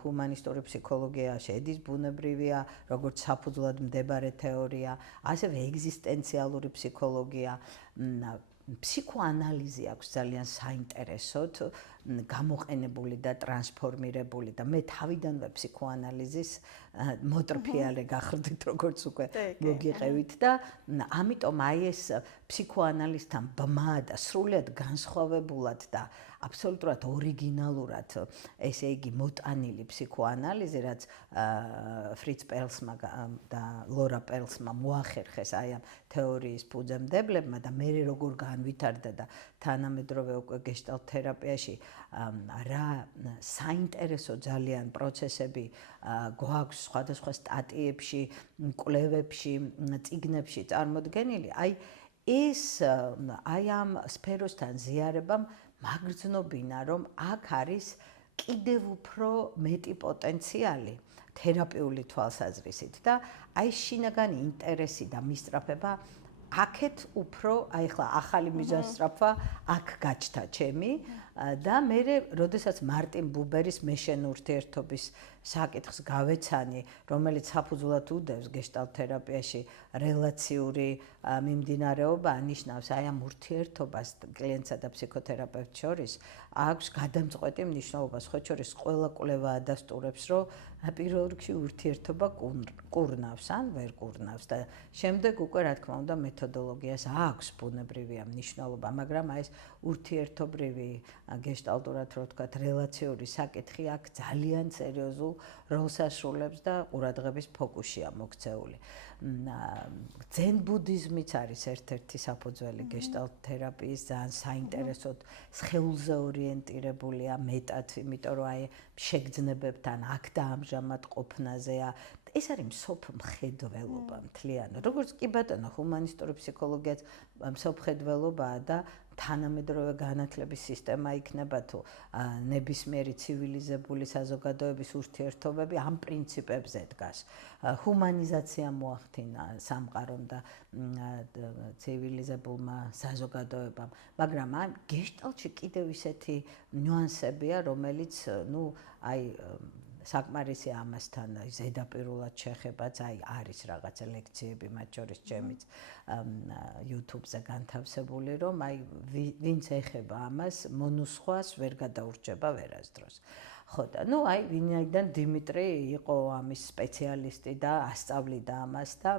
ჰუმანისტური ფსიქოლოგია შედის ბუნებრივია, როგორც საფუძვლად მდებარე თეორია, ასევე ეგზისტენციალური ფსიქოლოგია, ფსიქოანალიზი აქვს ძალიან საინტერესოდ გამოყენებული და ტრანსფორმირებული და მე თავიდანვე ფსიქოანალიზის მოტრფიალე გახდით, როგორც უკვე მოგიყევით და ამიტომ აი ეს ფსიქოანალიზთან ბმა და სრულიად განსხვავებულად და აბსოლუტურად ორიგინალურად ესე იგი მოტანილი ფსიქოანალიზი, რაც ფრიც პერლსმა და ლორა პერლსმა მოახერხეს აი ამ თეორიის ფუძემდებლებმა და მე როგორ განვითარდა და თანამედროვე უკვე გეშტალტ თერაპიაში რა საინტერესო ძალიან პროცესები გვაქვს სხვადასხვა სტატიებში, კვლევებში, წიგნებში წარმოდგენილი, აი ამ სფეროსთან ზიარებამ მაგრძნობინა, რომ აქ არის კიდევ უფრო მეტი პოტენციალი თერაპიული თვალსაზრისით და აი შინაგანი ინტერესი და მისწრაფება აქეთ უფრო, აი ხლა ახალი მიზანსწრაფვა აქ გაჩნდა ჩემი და მე როდესაც მარტინ ბუბერის მე შენ ურთიერთობის საკითხს გავეცანი, რომელიც საფუძვლად უდევს გეშტალტ თერაპიაში რელაციური მიმდინარეობა, ნიშნავს აი ამ ურთიერთობას კლიენტსა და ფსიქოთერაპევტს შორის აქვს გადამწყვეტი მნიშვნელობა. სხვა შორის ყველა კვლევა ადასტურებს, რომ პირველ რიგში ურთიერთობა კურნავს ან ვერ კურნავს და შემდეგ უკვე რა თქმა უნდა მეთოდოლოგიას აქვს ბუნებრივია მნიშვნელობა, მაგრამ აი ეს ურთიერთობრივი გეშტალტურად რო ვთქვათ რელაციური საკითხი აქ ძალიან სერიოზულ როლს ასრულებს და ყურადღების ფოკუსია მოქცეული. ძენ ბუდიზმიც არის ერთ-ერთი საფუძველი გეშტალტ თერაპიის, ძალიან საინტერესოდ სხეულზე ორიენტირებულია მეტად, იმიტომ რომ აი შეგრძნებებთან აქ და ამჟამად ყოფნაზეა. ეს არის მსოფლმხედველობა მთლიანად. როგორც კი ბატონო, ჰუმანისტური ფსიქოლოგიაც მსოფლმხედველობაა და თანამედროვე განათლების სისტემა იქნება თუ ნებისმიერი ცივილიზებული საზოგადოების ურთიერთობები ამ პრინციპებზე დგას. ჰუმანიზაცია მოახდინა სამყარომ და ცივილიზებულმა საზოგადოებამ, მაგრამ ამ გეშტალტში კიდევ ისეთი ნიუანსებია, რომელიც აი საკმარისი ამასთან ზედაპირულად შეხებაც არის რაღაცა ლექციები, მათ შორის ჩემიც YouTube-ზე განთავსებული, რომ აი ვინც ეხება ამას, მონუსხვას ვერ გადაურჩება ვერასდროს. ხო და აი ვინაიდან დიმიტრი იყო ამის სპეციალისტი და ასწავლიდა ამას და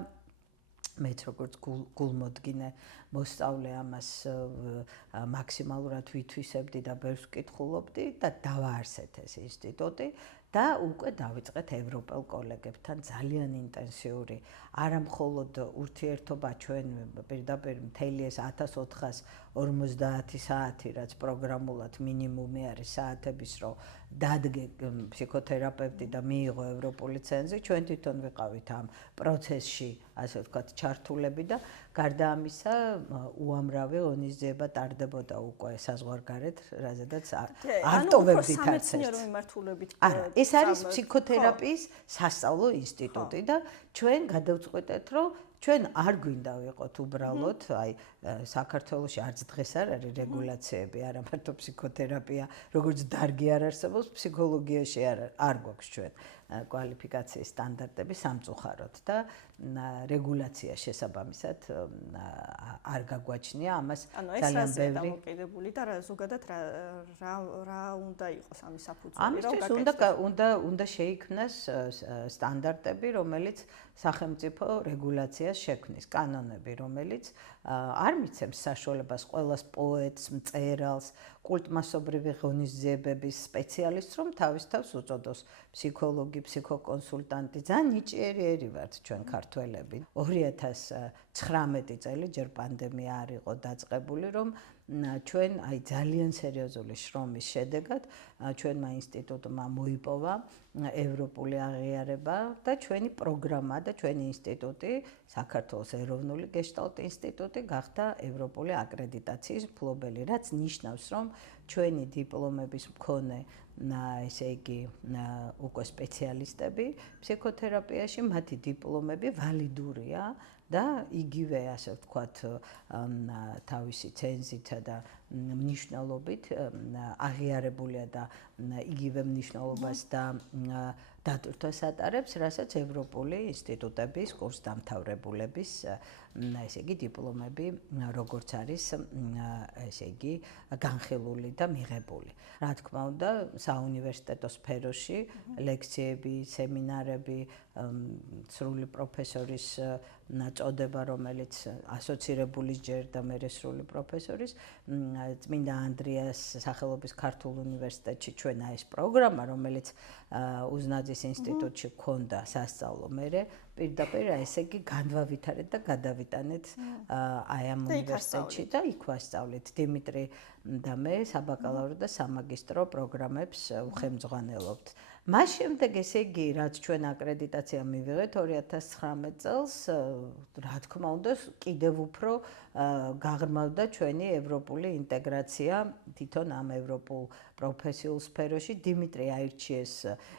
მეც როგორც გულმოდგინე მოსწავლე ამას მაქსიმალურად ვითვისებდი და ბევრს ვკითხულობდი და დავაარსეთ ეს ინსტიტუტი და უკვე დავიწყეთ ევროპელ კოლეგებთან ძალიან ინტენსიური არა მხოლოდ ურთიერთობა ჩვენ პირდაპირ მთელი ეს 1450 საათი, რაც პროგრამულად მინიმუმი არის საათების, რომ დადგე ფსიქოთერაპევტი და მიიღო ევროპული ცენზი, ჩვენ თვითონ ვიყავით ამ პროცესში, ასე ვთქვათ, ჩართულები და გარდა ამისა, უამრავი ღონისძიება ტარდებოდა უკვე საზღვარგარეთ, რაზედაც არტოვებდით არც ერთს. სამეცნიერო მიმართულებით. არა, ეს არის ფსიქოთერაპიის სასწავლო ინსტიტუტი და ჩვენ გადავწყვეტეთ, რომ ჩვენ არ გვინდა ვიყოთ უბრალოდ, აი საქართველოში არც დღეს არ არის რეგულაციები, არა მარტო ფსიქოთერაპია, როგორც დარგი არ არსებობს, ფსიქოლოგიაში არ გვაქვს ჩვენ კვალიფიკაციის სტანდარტები სამწუხაროდ და რეგულაცია შესაბამისად არ გაგვაჩნია, ამას ძალიან ბევრი დამოკიდებული და ზოგადად რა უნდა იყოს ამის საფუძველი, ამისთვის უნდა შეიქმნას სტანდარტები, რომელიც სახელმწიფო რეგულაციას შექმნის, კანონები, რომელიც არ მიცემს საშუალებას ყველას პოეტს, მწერალს, კულტმასობრივი ღონისძიებების სპეციალისტს, რომ თავის თავს უწოდოს ფსიქოლოგი, ფსიქოკონსულტანტი. ძალიან ნიჭიერი ვართ ჩვენ ქართველები. 2019 წელი ჯერ პანდემია არ იყო დაწყებული, რომ ჩვენ აი ძალიან სერიოზული შრომის შედეგად ჩვენმა ინსტიტუტმა მოიპოვა ევროპული აღიარება და ჩვენი პროგრამა და ჩვენი ინსტიტუტი, საქართველოს ეროვნული გეშტალტ ინსტიტუტი გახდა ევროპული აკრედიტაციის მფლობელი, რაც ნიშნავს, რომ ჩვენი დიპლომების მქონე ესე იგი უკვე სპეციალისტები ფსიქოთერაპიაში, მათი დიპლომები ვალიდურია და იგივე, ასე ვთქვათ, თავისი ცენზითა და მნიშვნელობით აღიარებულია და იგივე მნიშვნელობას და დატვირთვას ატარებს, რასაც ევროპული ინსტიტუტების კურსდამთავრებულების, ესე იგი, დიპლომები როგორც არის, ესე იგი, განხილული და მიღებული. რა თქმა უნდა, საუნივერსიტეტო სფეროში ლექციები, სემინარები, სრული პროფესორის წოდება, რომელიც ასოცირებული ჯერ და მერე სრული პროფესორის, წმინდა ანდრიას სახელობის ქართულ უნივერსიტეტში ჩვენა ეს პროგრამა, რომელიც უზნაძის ინსტიტუტში ქონდა სასწავლო, მერე პირდაპირ ესე იგი განვავითარეთ და გადავიტანეთ აი ამ უნივერსიტეტში და იქ ვასწავლეთ. დიმიტრი და მე საბაკალავრო და სამაგისტრო პროგრამებს ვხემძღვანელობთ. მას შემდეგ ესე იგი, რაც ჩვენ აკრედიტაცია მივიღეთ 2019 წელს, რა თქმა უნდა, კიდევ უფრო გაღრმავდა ჩვენი ევროპული ინტეგრაცია თვითონ ამ ევროპულ პროფესიულ სფეროში. დიმიტრი აირჩიეს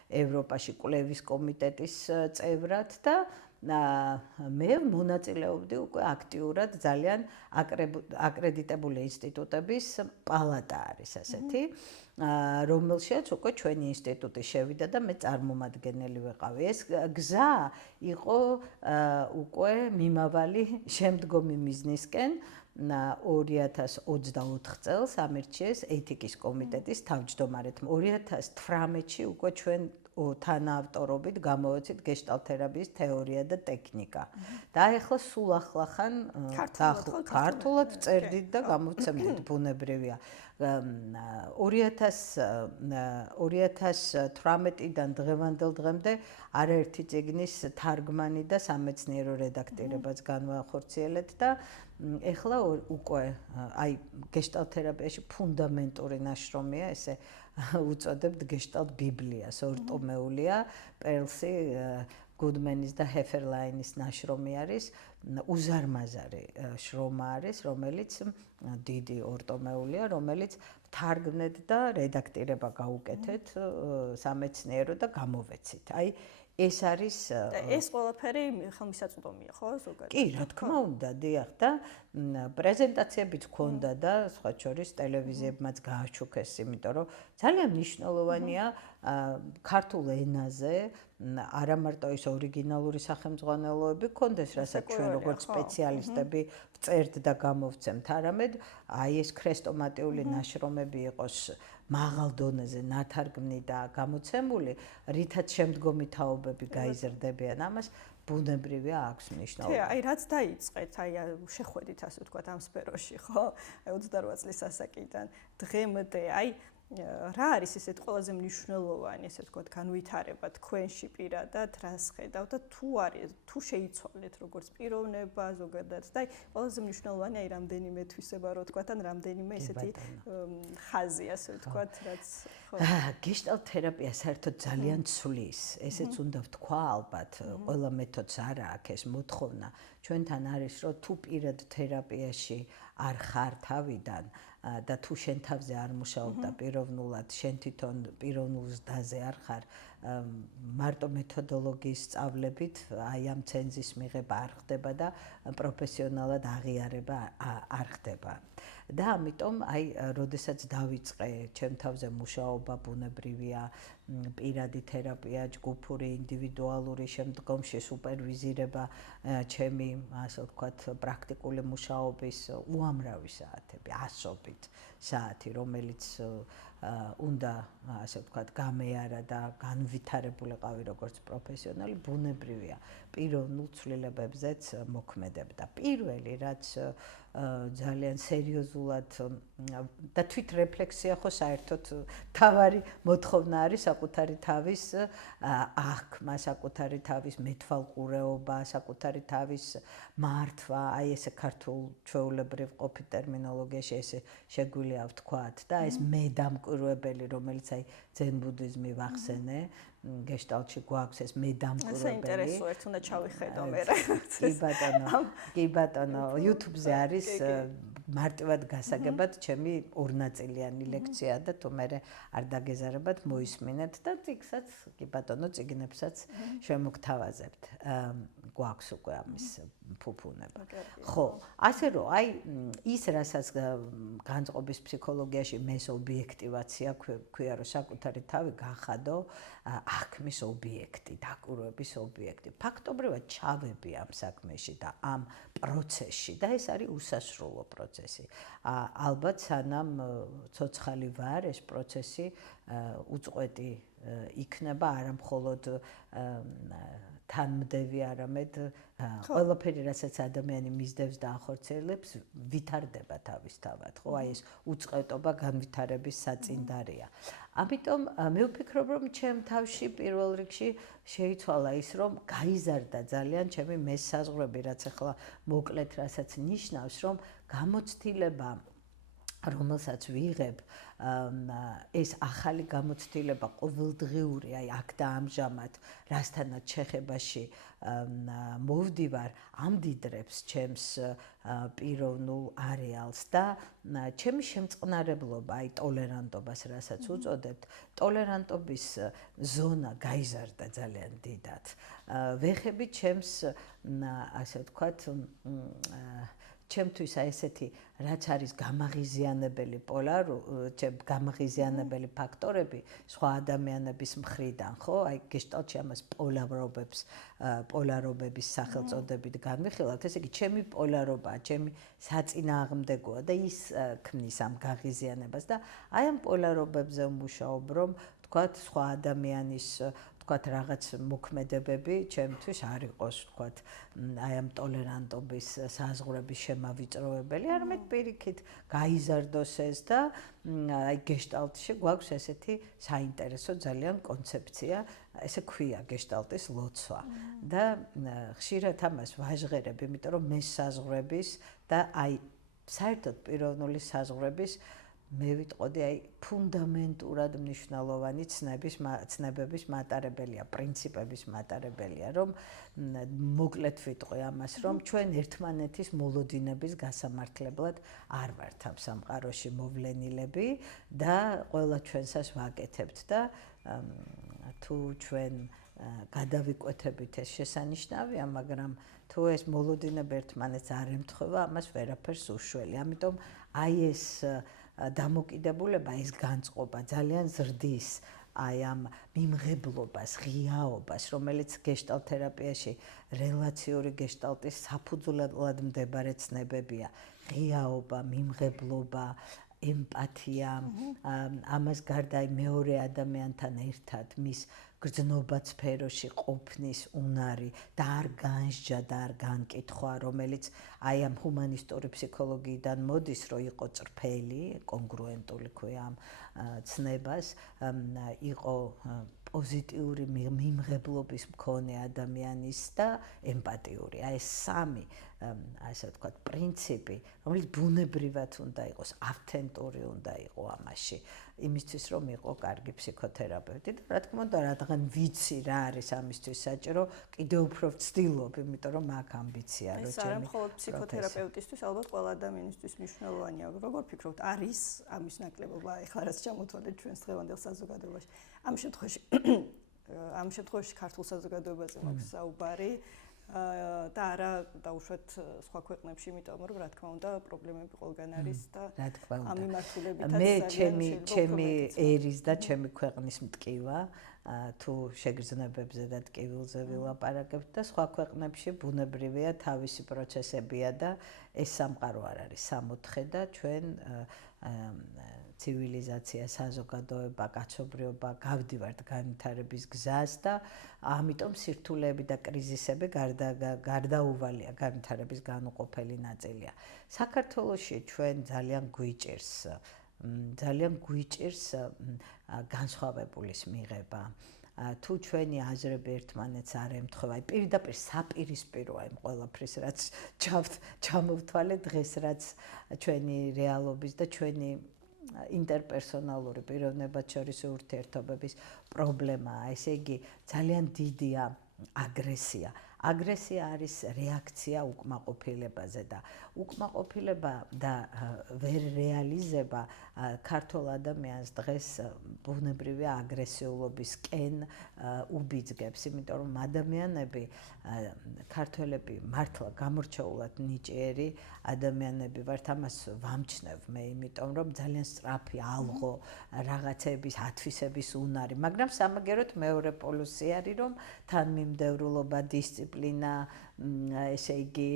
ევროპაში კვლევის კომიტეტის წევრად და მე მონაწილეობდი უკვე აქტიურად ძალიან აკრედიტებული ინსტიტუტების პალატა არის ასეთი, რომელშიც უკვე ჩვენი ინსტიტუტი შევიდა და მე წარმომადგენელი ვიყავი. ეს გზა იყო უკვე მიმავალი შემდგომი მიზნისკენ. 2024 წელს ამირჩიეს ეთიკის კომიტეტის თავმჯდომარედ. 2018-ში უკვე ჩვენ თანაავტორობით გამოვეცით გეშტალტ-თერაპიის თეორია და ტექნიკა. და ახლა სულ ახლახან ქართულად წერდით და გამოვცემდით, ბუნებრივია. 2018-დან დღევანდელ დღემდე არაერთი წიგნის თარგმანი და სამეცნიერო რედაქტირებაც განვახორციელეთ და ეხლა უკვე აი გეშტალტ-თერაპიაში ფუნდამენტური ნაშრომია, ესე უწოდებთ გეშტალტ ბიბლიას, ორტომეულია, პერლსი, გუდმენის და ჰეფერლაინის ნაშრომი არის, უზარმაზარი შრომა არის, რომელიც დიდი ორტომეულია, რომელიც თარგმნეთ და რედაქტირება გაუკეთეთ სამეცნიერო და გამოვეცით. აი ეს არის ეს ყველაფერი ხელმისაწვდომია, ხო, ზოგადად? კი, რა თქმა უნდა, დიახ და პრეზენტაციებიც ჰქონდა და სხვა შორის ტელევიზიებმაც გააჩუქეს, იმიტომ რომ ძალიან მნიშვნელოვანია ქართულ ენაზე არა მარტო ის ორიგინალური სახელმძღვანელოები გქონდეს, რასაც ჩვენ როგორც სპეციალისტები ვწერთ და გამოვცემთ, არამედ აი ეს ქრესტომატიული ნაშრომები იყოს მაღალ დონეზე ნათარგმნი და გამოცემული, რითაც შემდგომი თაობები გაიზრდებიან, ამას ბუნებრივია აქვს მნიშვნელობა. აი რაც დაიწყეთ, აი შეხვედით ასე ვთქვათ ამ სფეროში, ხო? 28 წლის ასაკიდან დღემდე, აი რა არის ესეთ ყველაზე მნიშვნელოვანი, ესე ვთქვათ, განვითარება თქვენში პირადად, რას ხედავთ და თუ შეიცვალეთ როგორც პიროვნება ზოგადად და ყველაზე მნიშვნელოვანი აი რამდენიმე თვისება რო ვთქვათ, ან რამდენიმე ესეთი ხაზი, ასე ვთქვათ, რაც გეშტალტ თერაპია საერთოდ ძალიან ცვლის. ესეც უნდა ვთქვა ალბათ, ყველა მეთოდს არ აქვს ეს მოთხოვნა. ჩვენთან არის რომ თუ პირად თერაპიაში არ ხარ თავიდან და თუ შენ თავზე არ მუშაობ და პიროვნულად შენ თვითონ პიროვნულ ზრდაზე არ ხარ მარტო მეთოდოლოგიის სწავლებით აი ამ ცენზის მიღება არ ხდება და პროფესიონალად აღიარება არ ხდება. და ამიტომ აი როდესაც დავიწყე ჩემ თავზე მუშაობა ბუნებრივია პირადი თერაპია ჯგუფური ინდივიდუალური შემდგომში სუპერვიზირება ჩემი ასე ვთქვათ პრაქტიკული მუშაობის უამრავი საათები ასობით საათი რომელიც უნდა ასე ვთქვათ გამეარა და განვითარებულიყავი როგორც პროფესიონალი ბუნებრივია პიროვნულ ცვლილებებზეც მოქმედებდა პირველი რაც ძალიან სერიოზულად და თვით რეფლექსია ხო საერთოდ თავარი მოთხოვნა არის საკუთარი თავის აღქმა, საკუთარი თავის მეთვალყურეობა, საკუთარი თავის მართვა, აი ესე ქართულ ჩვეულებრივ ყოფით ტერმინოლოგიაში ესე შეგვიძლია ვთქვათ და ეს მედამკვირვებელი რომელიც აი ძენ ბუდიზმი ვახსენე გეშტალტში გვაქვს ეს მედამკვირვებელი. საინტერესო ერთ უნდა ჩავიხედო მე. კი ბატონო, YouTube-ზე არის მარტივად გასაგებად ჩემი ორნაწილიანი ლექცია და თუ მე არ დაგეზარებათ მოისმინეთ და წიგნსაც კი ბატონო წიგნებსაც შემოგთავაზებთ. გვაქვს უკვე ამის ფუფუნება. ხო, ასე რომ აი ის რასაც განწყობის ფსიქოლოგიაში მეს ობიექტივაცია ქვია რომ საკუთარი თავი გახადო აღქმის ობიექტი, დაკვირვების ობიექტი. ფაქტობრივად ჩავები ამ საქმეში და ამ პროცესში და ეს არის უსასრულო პროცესი. ალბათ სანამ ცოცხალი ვარ, ეს პროცესი უწყვეტი იქნება არა მხოლოდ თანმდევი, არამედ ყველაფერი, რასაც ადამიანი მისდევს და ახორციელებს, ვითარდება თავისთავად, ხო? აი ეს უწყეტობა განვითარების საწინდარია. ამიტომ მე ვფიქრობ, რომ ჩემ თავში პირველ რიგში შეიცვალა ის, რომ გაიზარდა ძალიან ჩემი მესაზღვრები, რაც ახლა მოკლედ რასაც ნიშნავს, რომ გამოცდილება რომელსაც ვიღებ ეს ახალი გამოცდილება ყოველდღიური აი აქ და ამჟამად რასთანაც შეხებაში მოვდივარ ამდიდრებს ჩემს პიროვნულ არეალს და ჩემი შემწყნარებლობა აი ტოლერანტობას რასაც უწოდებთ ტოლერანტობის ზონა გაიზარდა ძალიან დიდად ვეხები ჩემს ასე ვთქვათ ჩემთვის აი ესეთი რაც არის გამაღიზიანებელი გამაღიზიანებელი ფაქტორები სხვა ადამიანების მხრიდან, ხო? აი გეშტალტში ამას პოლარობების სახელწოდებით განვიხილავთ. ესე იგი, ჩემი პოლარობაა, ჩემი საწინააღმდეგოა და ის ქმნის ამ გაღიზიანებას და აი ამ პოლარობებზე ვმუშაობ, რომ თქვათ სხვა ადამიანის თქვათ რაღაც მოქმედებები ჩემთვის არ იყოს თქვათ აი ამ ტოლერანტობის საზღვრების შემავიწროებელი, არამედ პირიქით გაიზარდოს ეს და აი გეშტალტში გვაქვს ესეთი საინტერესო ძალიან კონცეფცია, ესე ქვია გეშტალტის ლოცვა და ხშირად ამას ვაჟღერებ, იმიტომ რომ მე საზღვრების და აი საერთოდ პიროვნული საზღვრების მე ვიტყოდი აი ფუნდამენტურად მნიშვნელოვანი ცნებების მატარებელია, პრინციპების მატარებელია, რომ მოკლედ ვიტყვი ამას, რომ ჩვენ ერთმანეთის მოლოდინების გასამართლებლად არ ვართ ამ სამყაროში მოვლენილები და ყველა ჩვენსას ვაკეთებთ და თუ ჩვენ გადავიკვეთებით ეს შესანიშნავია, მაგრამ თუ ეს მოლოდინები ერთმანეთს არ ემთხვევა, ამას ვერაფერს უშველი. ამიტომ აი ეს დამოკიდებულება ეს განწყობა ძალიან ზრდის აი ამ მიმღებლობას, ღიაობას, რომელიც გეშტალტ თერაპიაში რელაციური გეშტალტის საფუძვლად მდებარე ცნებებია. ღიაობა, მიმღებლობა, ემპათია, ამას გარდა მეორე ადამიანთან ერთად მის გრძნობა სფეროში ყოფნის უნარი და არ განსჯა და არ განკითხვა, რომელიც აი ამ ჰუმანისტური ფსიქოლოგიიდან მოდის, რომ იყო წრფელი, კონგრუენტული ქვია ამ ცნებას, იყო პოზიტიური მიმღებლობის მქონე ადამიანის და ემპათიური. აი ეს სამი ასე ვთქვათ, პრინციპი, რომელიც ბუნებრივად უნდა იყოს, ავთენტური უნდა იყო ამაში, იმისთვის რომ იყო კარგი ფსიქოთერაპევტი და რა თქმა უნდა, რადგან ვიცი რა არის ამისთვის საჭირო, კიდევ უფრო ვცდილობ, იმიტომ რომ აქ ამბიცია რო ეს არა მხოლოდ ფსიქოთერაპევტისთვის, ალბათ ყველა ადამიანისთვის მნიშვნელოვანია. როგორ ფიქრობთ, არის ამის ნაკლებობა, ეხლა რაც ჩამოთვალეთ ჩვენს დღევანდელ საზოგადოებაში. ამ შემთხვევაში ქართულ საზოგადოებაზე მაქვს საუბარი და არა დაუშვათ სხვა ქვეყნებში, იმიტომ რომ რა თქმა უნდა პრობლემები ყველგან არის და ამ მიმართულებითაც მე ჩემი ერის და ჩემი ქვეყნის მტკივა თუ შეგრძნებებზე და ტკივილზე ვილაპარაკებთ და სხვა ქვეყნებში ბუნებრივია თავისი პროცესებია და ეს სამყარო არ არის სამოთხე და ჩვენ ცივილიზაცია, საზოგადოება, კაცობრიობა გავდივართ განვითარების გზას და ამიტომ სირთულეები და კრიზისები გარდაუვალია განვითარების განუყოფელი ნაწილია. საქართველოში ჩვენ ძალიან გვიჭირს განსხვავებულის მიღება. თუ ჩვენი აზრები ერთმანეთს არ ემთხვევა, პირდაპირ საპირისპიროა იმ ყველაფრის, რაც ჩამოვთვალეთ დღეს, რაც ჩვენი რეალობის და ჩვენი ინტერპერსონალური პიროვნებად შორის ურთიერთობების პრობლემაა. ესე იგი, ძალიან დიდია აგრესია. აგრესია არის რეაქცია უკმაყოფილებაზე და უკმაყოფილება და ვერ რეალიზება ქართულ ადამიანს დღეს ბუნებრივია აგრესიულობისკენ უბიძგებს, იმიტომ რომ ადამიანები, ქართველები მართლა გამორჩეულად ნიჭიერი ადამიანები ვართ, ამას ვამჩნევ მე, იმიტომ რომ ძალიან სწრაფი ალღო რაღაცების ათვისების უნარი, მაგრამ სამაგეროდ მეორე პოლუსი არის, რომ თანმიმდევრულობა, დისციპლინა, ესე იგი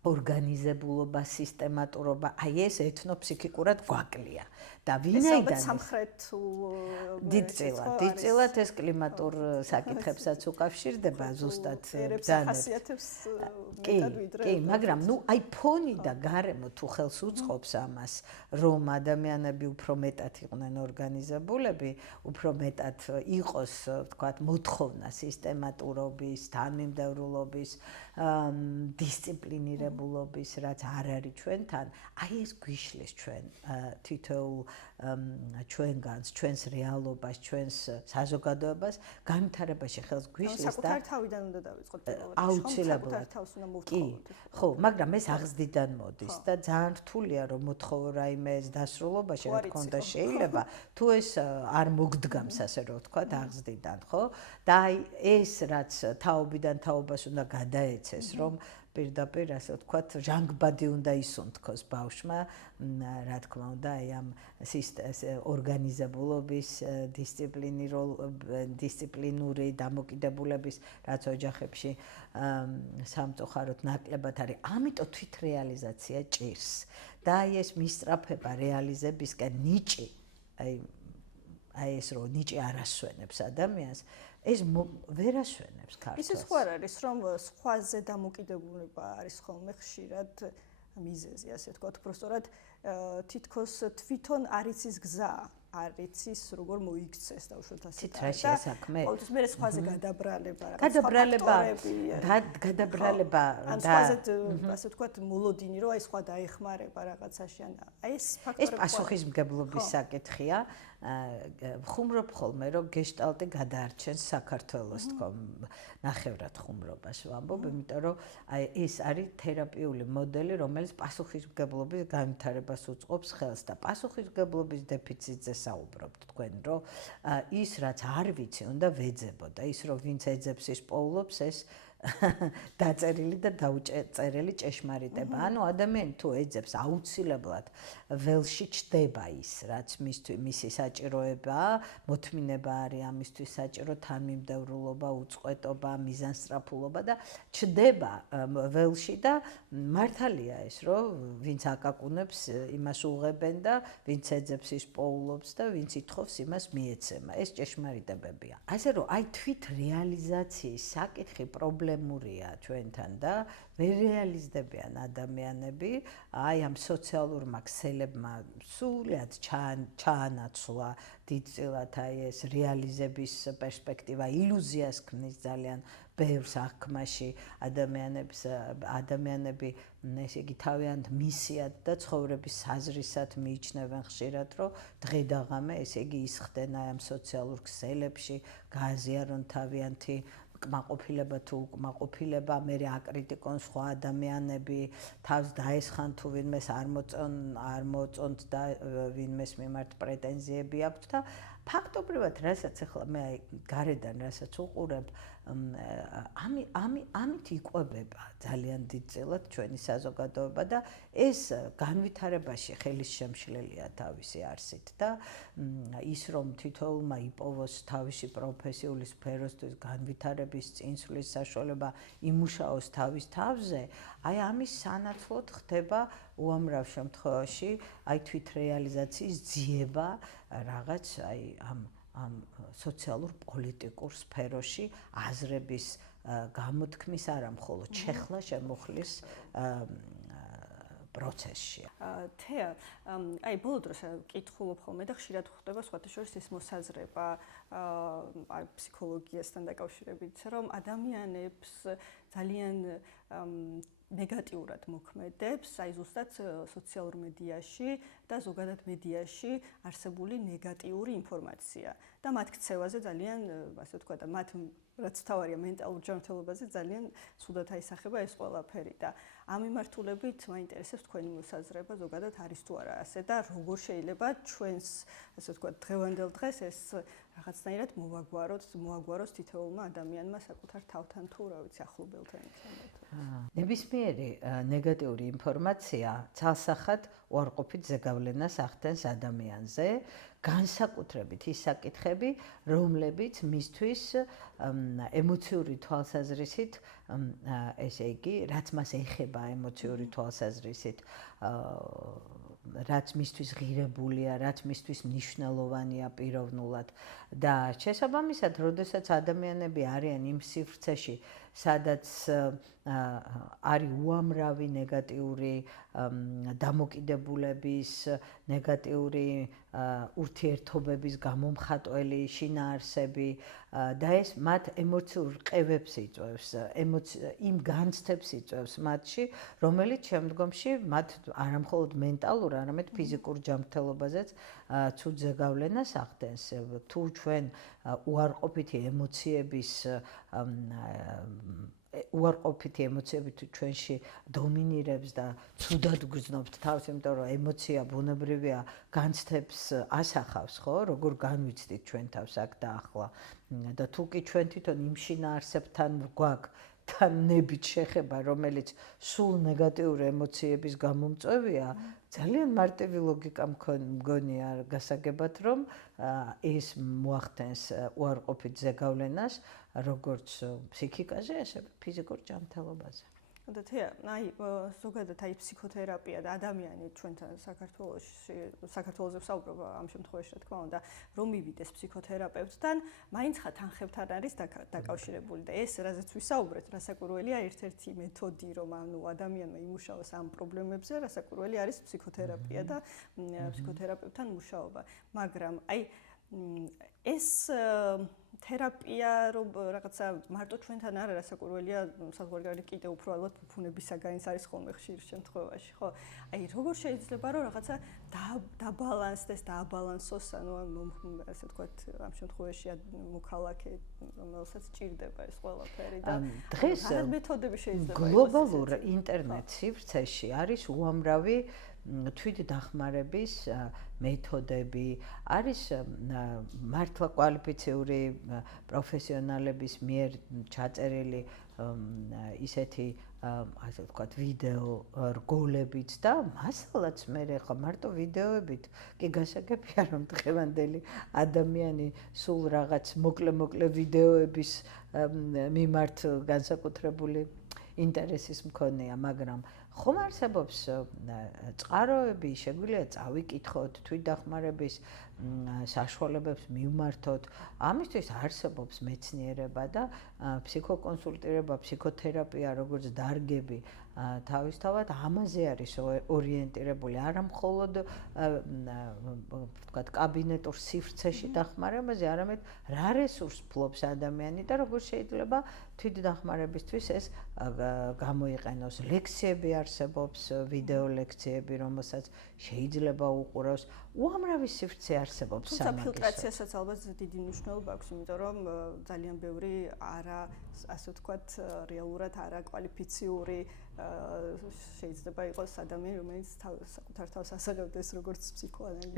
ორგანიზებულობა, სისტემატურობა, აი ეს ეთნოფსიქიკურად გვაკლია. და ვინაიდან დიდწილად ეს კლიმატურ საკითხებსაც უკავშირდება ზუსტად კი, მაგრამ ნუ აი ფონი და გარემო თუ ხელს უწყობს ამას, რომ ადამიანები უფრო მეტად იყვნენ ორგანიზებულები, უფრო მეტად იყოს, ვთქვათ, მოთხოვნა სისტემატურობის, თანმიმდევრულობის, დისციპლინირებულობის, რაც არ არის ჩვენთან, აი ეს გვიშლის ჩვენ თითოეულ ჩვენგანს, ჩვენს რეალობას, ჩვენს საზოგადოებას განვითარებაში ხელს გვიშლის და საკუთარ თავიდან უნდა დავიწყოთ პირველად. აუცილებლად. კი, ხო, მაგრამ ეს აღზრდიდან მოდის და ძალიან რთულია რომ მოთხოვო რაიმეს დასრულობაში, რა თქმა უნდა შეიძლება, თუ ეს არ მოგდგამს ასე რომ ვთქვათ აღზრდიდან, ხო? და აი ეს რაც თაობიდან თაობას უნდა გადაეცეს, რომ პირდაპირ ასე ვთქვათ, ჟანგბადი უნდა ისუნთქოს ბავშვმა, რა თქმა უნდა, აი ამ ორგანიზებულობის, დისციპლინური დამოკიდებულების, რაც ოჯახებში სამწუხაროდ ნაკლებად არის. ამიტომ თვითრეალიზაცია ჭირს. და აი ეს მისწრაფება რეალიზებისკენ ნიჭი, აი ეს რომ ნიჭი არ ასვენებს ადამიანს, ეს ვერ ასვენებს ქართველს. ისე სხვა არის, რომ სხვაზე დამოკიდებულება არის ხოლმე ხშირად მიზეზი, ასე ვთქვათ, უბრალოდ თითქოს თვითონ არ იცის გზა, არ იცის როგორ მოიქცეს და უშუალოდ ასე და ყოველთვის მე სხვაზე გადაბრალება გადაბრალება და სხვაზე ასე ვთქვათ მოლოდინი, რომ აი სხვა დაეხმარება რაღაცაში, აი ეს ფაქტორი ეს პასუხისმგებლობის საკითხია. ვხუმრობ ხოლმე, რომ გეშტალტი გადაარჩენს საქართველოს თქო, ნახევრად ხუმრობას ვამბობ, იმიტომ რომ აი ეს არის თერაპიული მოდელი, რომელიც პასუხისმგებლობის განვითარებას უწყობს ხელს და პასუხისმგებლობის დეფიციტზე საუბრობთ თქვენ, რომ ის რაც არ ვიცი, უნდა ვეძებო და ის რომ ვინც ეძებს ის პოულობს, ეს დაწერილი და დაუწერილი ჭეშმარიტება. ანუ ადამიანი თუ ეძებს აუცილებლად ველში ჩდება ის, რაც მისი საჭიროება, მოთმინება არის ამისთვის საჭირო, თანმიმდევრულობა, უწყვეტობა, მიზანსწრაფულობა და ჩდება ველში და მართალია ეს, რომ ვინც აკაკუნებს, იმას უღებენ და ვინც ეძებს ის პოულობს და ვინც ითხოვს იმას მიეცემა. ეს ჭეშმარიტებებია. ასე რომ აი თვით რეალიზაციის საკითხი პრობლემურია ჩვენთან და ვერ რეალიზდებიან ადამიანები, აი ამ სოციალურმა ქსელებმა სულიად ჩაანაცვლა დიდწილად აი ეს რეალიზების პერსპექტივა, ილუზიას ქმნის ძალიან ბევრს აღქმაში ადამიანები ესე იგი თავიანთ მისიად და ცხოვრების საზრისად მიიჩნევენ ხშირად, რომ დღე და ღამე ესე იგი ისხდენ აი ამ სოციალურ ქსელებში, გააზიარონ თავიანთი კმაყოფილება თუ უკმაყოფილება, მე აკრიტიკონ სხვა ადამიანები, თავს დაესხან თუ ვინმეს არ მოწონთ და ვინმეს მიმართ პრეტენზიები აქვთ და ფაქტობრივად, რასაც ახლა მე აი გარედან რასაც უყურებ, ამით იკვებება ძალიან დიდწილად ჩვენი საზოგადოება და ეს განვითარებაში ხელის შემშლელია თავისი არსით და ის რომ თითოეულმა იპოვოს თავისი პროფესიული სფეროსთვის განვითარების წინსვლის საშუალება, იმუშაოს თავის თავზე, აი ამის სანაცვლოდ ხდება უამრავ შემთხვევაში აი თვითრეალიზაციის ძიება რაღაც აი ამ სოციალურ პოლიტიკურ სფეროში აზრების გამოთქმის არა მხოლოდ ჩეხლა შემოხლის პროცესში. თეა, აი ბოლო დროს კითხულობ ხოლმე და ხშირად ხვდება სხვათა შორის ეს მოსაზრება აი ფსიქოლოგიასთან დაკავშირებით, რომ ადამიანებს ძალიან ნეგატიურად მოქმედებს აი ზუსტად სოციალურ მედიაში და ზოგადად მედიაში არსებული ნეგატიური ინფორმაცია და მათ ქცევაზე ძალიან, ასე ვთქვა და მათ რაც თავარია მენტალურ ჯანმრთელობაზე ძალიან ცუდად აისახება ეს ყველაფერი და ამ მიმართულებით მაინტერესებს თქვენი მოსაზრება ზოგადად არის თუ არა ასე და როგორ შეიძლება ჩვენს ასე ვთქვა დღევანდელ დღეს ეს რაღაცნაირად მოაგვაროს თითოეულმა ადამიანმა საკუთარ თავთან თუ რა ვიცი ახლობელთან. ნებისმიერი ნეგატიური ინფორმაცია ცალსახად უარყოფით ზეგავლენას ახდენს ადამიანზე, განსაკუთრებით ის საკითხები, რომლებიც მისთვის ემოციური თვალსაზრისით, ესე იგი, რაც მას ეხება ემოციური თვალსაზრისით, რაც მისთვის ღირებულია, რაც მისთვის მნიშვნელოვანია პიროვნულად და შესაბამისად, როდესაც ადამიანები არიან იმ სივრცეში, სადაც არის უამრავი ნეგატიური დამოკიდებულების, ნეგატიური ურთიერთობების გამომხატველი შინაარსები და ეს მათ ემოციურ ყევებს იწვევს, იმ განცდებს იწვევს მათში, რომელიც შემდგომში მათ არამხოლოდ მენტალურ, არამედ ფიზიკურ ჯანმრთელობაზეც ცუდ ზეგავლენას ახდენს. თუ ჩვენ უარყოფითი ემოციები თუ ჩვენში დომინირებს და ცუდად გრძნობთ თავს, იმიტომ რომ ემოცია ბუნებრივია განცდებს ასახავს, ხო? როგორ განვიცდით ჩვენ თავს აქ და ახლა და თუ კი ჩვენ თვითონ იმ შინაარსებთან გვაქვს ნებით შეხება, რომელიც სულ ნეგატიური ემოციების გამომწვევია, ძალიან მარტივი ლოგიკა მგონია გასაგებად, რომ ეს მოახდენს უარყოფით ზეგავლენას, როგორც ფსიქიკაზე, ასევე ფიზიკურ ჯანმრთელობაზე. და თეა, აი ზოგადად აი ფსიქოთერაპია და ადამიანი ჩვენთან საქართველოზე ვსაუბრობ ამ შემთხვევაში, რა თქმა უნდა, რომ მივიდეს ფსიქოთერაპევტთან, მაინც ხათანხებთან არის დაკავშირებული და ეს, რაზეც ვისაუბრეთ, რასაკვირველია, ერთ-ერთი მეთოდი, რომ ანუ ადამიანმა იმუშაოს ამ პრობლემებზე, რასაკვირველი არის ფსიქოთერაპია და ფსიქოთერაპევტთან მუშაობა. მაგრამ აი ეს თერაპია რომ რაღაცა მარტო ჩვენთან არა რასაკვირველია საზღვარგარეთ კიდე უფრო ალბათ ფუფუნებისაგანიც არის ხოლმე ხშირ შემთხვევაში ხო აი როგორ შეიძლება რომ რაღაცა დაბალანსდეს და აბალანსოს ანუ ასე ვთქვათ ამ შემთხვევაში მოქალაქე რომელსაც ჭირდება ეს ყველაფერი და დღეს მეთოდები შეიძლება გლობალურ ინტერნეტ სივრცეში არის უამრავი თვით დახმარების მეთოდები არის მართლა კვალიფიციური პროფესიონალების მიერ ჩაწერილი ისეთი ასე ვთქვათ ვიდეო რგოლებიც და მასალაც მე ხა მარტო ვიდეოებით კი გასაგებია რომ დღევანდელი ადამიანი სულ რაღაც მოკლე ვიდეოების მიმართ განსაკუთრებული ინტერესის მქონეა, მაგრამ ხომ არსებობს წყაროები, შეგვიძლია წავიკითხოთ, თვითდახმარების საშუალებებს მივმართოთ. ამისთვის არსებობს მეცნიერება და ფსიქოკონსულტირება, ფსიქოთერაპია, როგორც დარგები თავისთავად ამაზე არის ორიენტირებული, არა მხოლოდ ვთქვათ, კაბინეტურ სივრცეში დახმარებაზე, არამედ რა რესურსს ფლობს ადამიანი და როგორ შეიძლება თვითდახმარებისთვის ეს გამოიყენოს. ლექციები არსებობს, ვიდეო ლექციები, რომელსაც შეიძლება უყუროს. უამრავი სივრცე არსებობს სამაგისო. თუმცა ფილტრაციასაც ალბათ დიდი მნიშვნელობა აქვს, იმიტომ რომ ძალიან ბევრი არა, ასე ვთქვათ, რეალურად არა კვალიფიციური შეიძლება იყოს ადამიანი, რომელიც საკუთარ თავს ასაღებდეს როგორც ფსიქოანალიტიკოსი.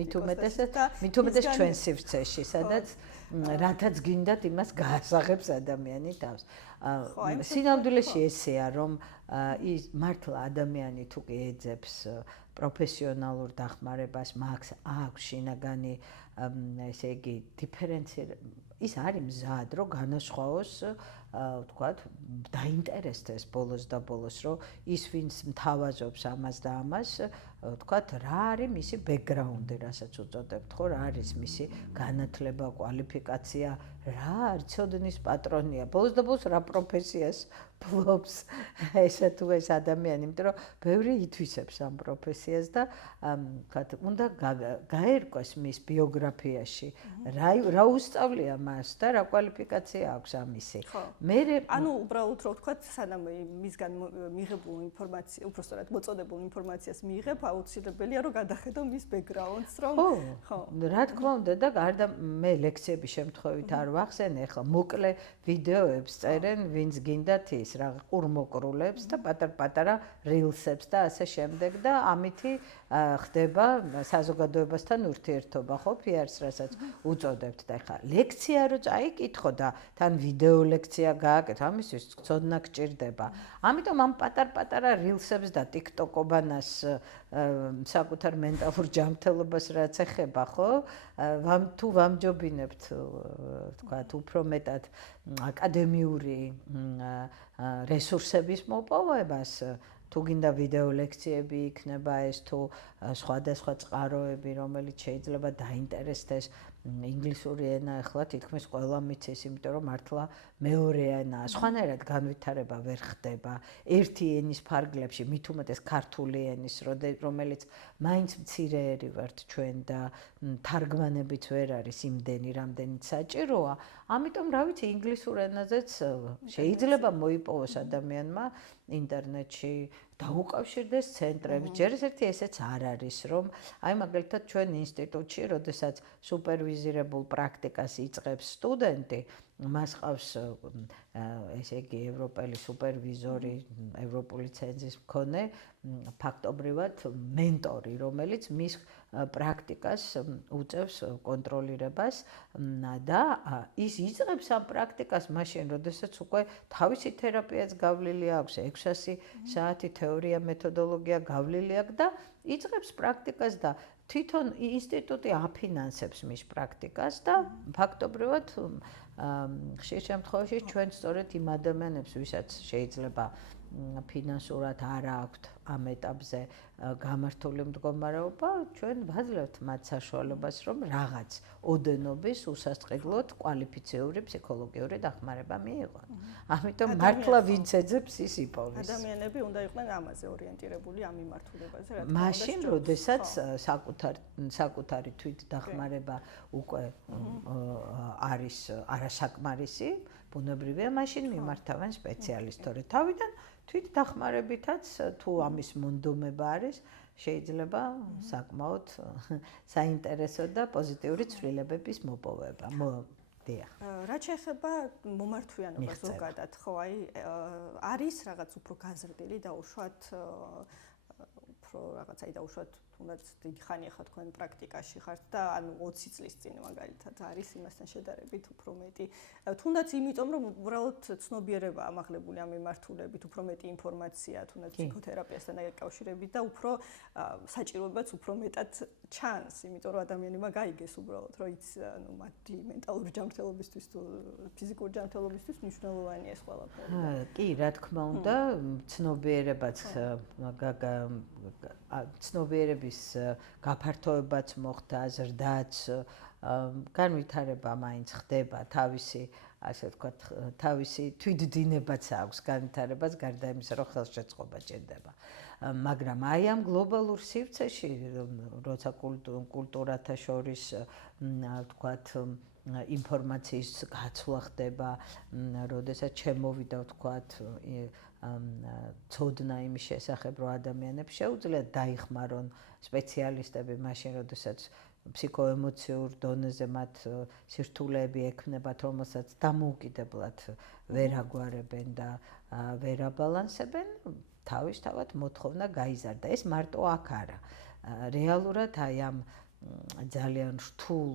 მით უმეტეს ჩვენ სივრცეში, სადაც რათაც გინდათ იმას გაასაღებს ადამიანი თავს. სინამდვილეში ესეა, რომ ის მართლა ადამიანი თუ კი ეძებს პროფესიონალურ დახმარებას, აქვს შინაგანი, ესე იგი, ის არის მზად, რომ განასხვაოს, ვთქვათ, დაინტერესდეს ბოლოს და ბოლოს, რომ ის ვინც მთავაზობს ამას და ამას, ვთქვათ, რა არის მისი ბექგრაუნდი, რასაც უწოდებთ, ხო, რა არის მისი განათლება, კვალიფიკაცია, რა არცოდნის პატრონია, ბოლოს და ბოლოს რა პროფესიას ფლობს ესა თუ ეს ადამიანი, იმიტომ რომ ბევრი ითვისებს ამ პროფესიას და ვთქვათ, უნდა გაერკვეს მის ბიოგრაფიაში, რა უსწავლია მას და რა კვალიფიკაცია აქვს ამისი. ანუ უბრალოდ რო ვთქვათ, სანამ მისგან მიღებულ ინფორმაციას, უბრალოდ მოწოდებულ ინფორმაციას მიიღებ, აუცილებელია რომ გადახედო მის ბექგრაუნდს, რომ ხო, რა თქმა უნდა და გარდა მე ლექციების შემთხვევით არ ვახსენე, ხო, მოკლე ვიდეოებს წერენ, ვინც გინდათ ის რა ყურმოკრულებს და პატარ-პატარა რილსებს და ასე შემდეგ და ამითი ხდება საზოგადოებასთან ურთიერთობა, ხო, PR-ს რასაც უწოდებთ და ხა ლექცია რო წაიკითხო და თან ვიდეო ლექცია გააკეთო, ამისთვის ცოდნა გჭირდება. ამიტომ ამ პატარ-პატარა რილსებს და TikTok-ობანას საკუთარ მენტალურ ჯანმრთელობას რაც ეხება, ხო? თუ ვამჯობინებთ, ვთქვათ, უფრო მეტად აკადემიური რესურსების მოპოვებას, თუ გინდა ვიდეო ლექციები იქნება ეს თუ სხვადასხვა წყაროები, რომელიც შეიძლება დაინტერესდეს ინგლისური ენა ახლა თითქმის ყველა მიცის, იმიტომ რომ მართლა მეორე ენაა. სხვანაირად განვითარება ვერ ხდება. ერთი ენის ფარგლებში, მით უმეტეს ქართული ენის, რომელიც მაინც მცირეერი ვართ ჩვენ და თარგმანებიც ვერ არის იმდენი, რამდენიც საჭიროა. ამიტომ რა ვიცი, ინგლისურ ენაზეც შეიძლება მოიპოვოს ადამიანმა ინტერნეტში დაუკავშირდეს ცენტრებს. ჯერ ერთი ესეც არ არის, რომ აი მაგალითად ჩვენ ინსტიტუტში, როდესაც სუპერვიზირებულ პრაქტიკას იწყებს სტუდენტი, მას ყავს ესე იგი ევროპელი სუპერვიზორი, ევროპული ცენზის მქონე, ფაქტობრივად მენტორი, რომელიც მის პრაქტიკას უწევს კონტროლირებას და ის იწყებს ამ პრაქტიკას მაშინ, როდესაც უკვე თავისი თერაპიაც გავლილი აქვს, 600 საათი თეორია, მეთოდოლოგია გავლილი აქვს და იწყებს პრაქტიკას და თვითონ ინსტიტუტი აფინანსებს მის პრაქტიკას და ფაქტობრივად ხშირ შემთხვევაში ჩვენ სწორედ იმ ადამიანებს, ვისაც შეიძლება ფინანსურად არ აქვთ ამ ეტაპზე გამართული მდგომარეობა, ჩვენ ვაძლევთ მათ საშუალებას, რომ რაღაც ოდენობის უსასყიდლოდ კვალიფიციური ფსიქოლოგიური დახმარება მიიღონ. ამიტომ მართლა ვინც ეძებს ის იპოვის. ადამიანები უნდა იყვნენ ამაზე ორიენტირებული ამ მიმართულებაზე, რა თქმა უნდა. მაშინ, როდესაც საკუთარი თვითდახმარება უკვე არის არასაკმარისი, ბუნებრივია, მაშინ მიმართავენ სპეციალისტებს. თავიდან თვითდახმარებითაც თუ ამის მონდომება არის, შეიძლება საკმაოდ საინტერესო და პოზიტიური ცვლილებების მოპოვება. რაც შეეხება მომართვიანობას ზოგადად, ხო, აი არის რაღაც უფრო გაზრდილი და უშუალოდ უფრო რაღაცა დაუშვათ თუნდაც დიდი ხანი ახლა თქვენ პრაქტიკაში ხართ და ანუ 20 წლის წინ მაგალითად არის იმასთან შედარებით უფრო მეტი. თუნდაც იმიტომ რომ უბრალოდ ცნობიერება ამაღლებული ამ მიმართულებით, უფრო მეტი ინფორმაცია თუნდაც ფსიქოთერაპიასთან დაკავშირებით და უფრო საჭიროებაც უფრო მეტად ჩანს, იმიტომ რომ ადამიანებმა გაიგეს უბრალოდ რომ იც ანუ მათი მენტალური ჯანმრთელობისთვის თუ ფიზიკური ჯანმრთელობისთვის მნიშვნელოვანია ეს ყველაფერი. კი, რა თქმა უნდა, ცნობიერებაც ცნობიერების გაფართოებაც მოხდა, ზრდაც, განვითარება მაინც ხდება, თავისი, ასე ვთქვათ, თავისი თვითდინებაც აქვს განვითარებას, გარდა იმისა, რომ ხელშეწყობა ჭირდება. მაგრამ აი ამ გლობალურ სივრცეში, როცა კულტურათა შორის, ვთქვათ, ინფორმაციის გაცვლა ხდება, როდესაც შემოვიდა, ვთქვათ, ცოდნა იმის შესახებ, რომ ადამიანებს შეუძლიათ დაიხმარონ სპეციალისტები მაშინ, როდესაც ფსიქოემოციურ დონეზე მათ სირთულეები ექმნებათ, რომელსაც დამოუკიდებლად ვერ აგვარებენ და ვერ აბალანსებენ, თავისთავად მოთხოვნა გაიზარდა. ეს მარტო აქ არა. რეალურად აი ამ ძალიან რთულ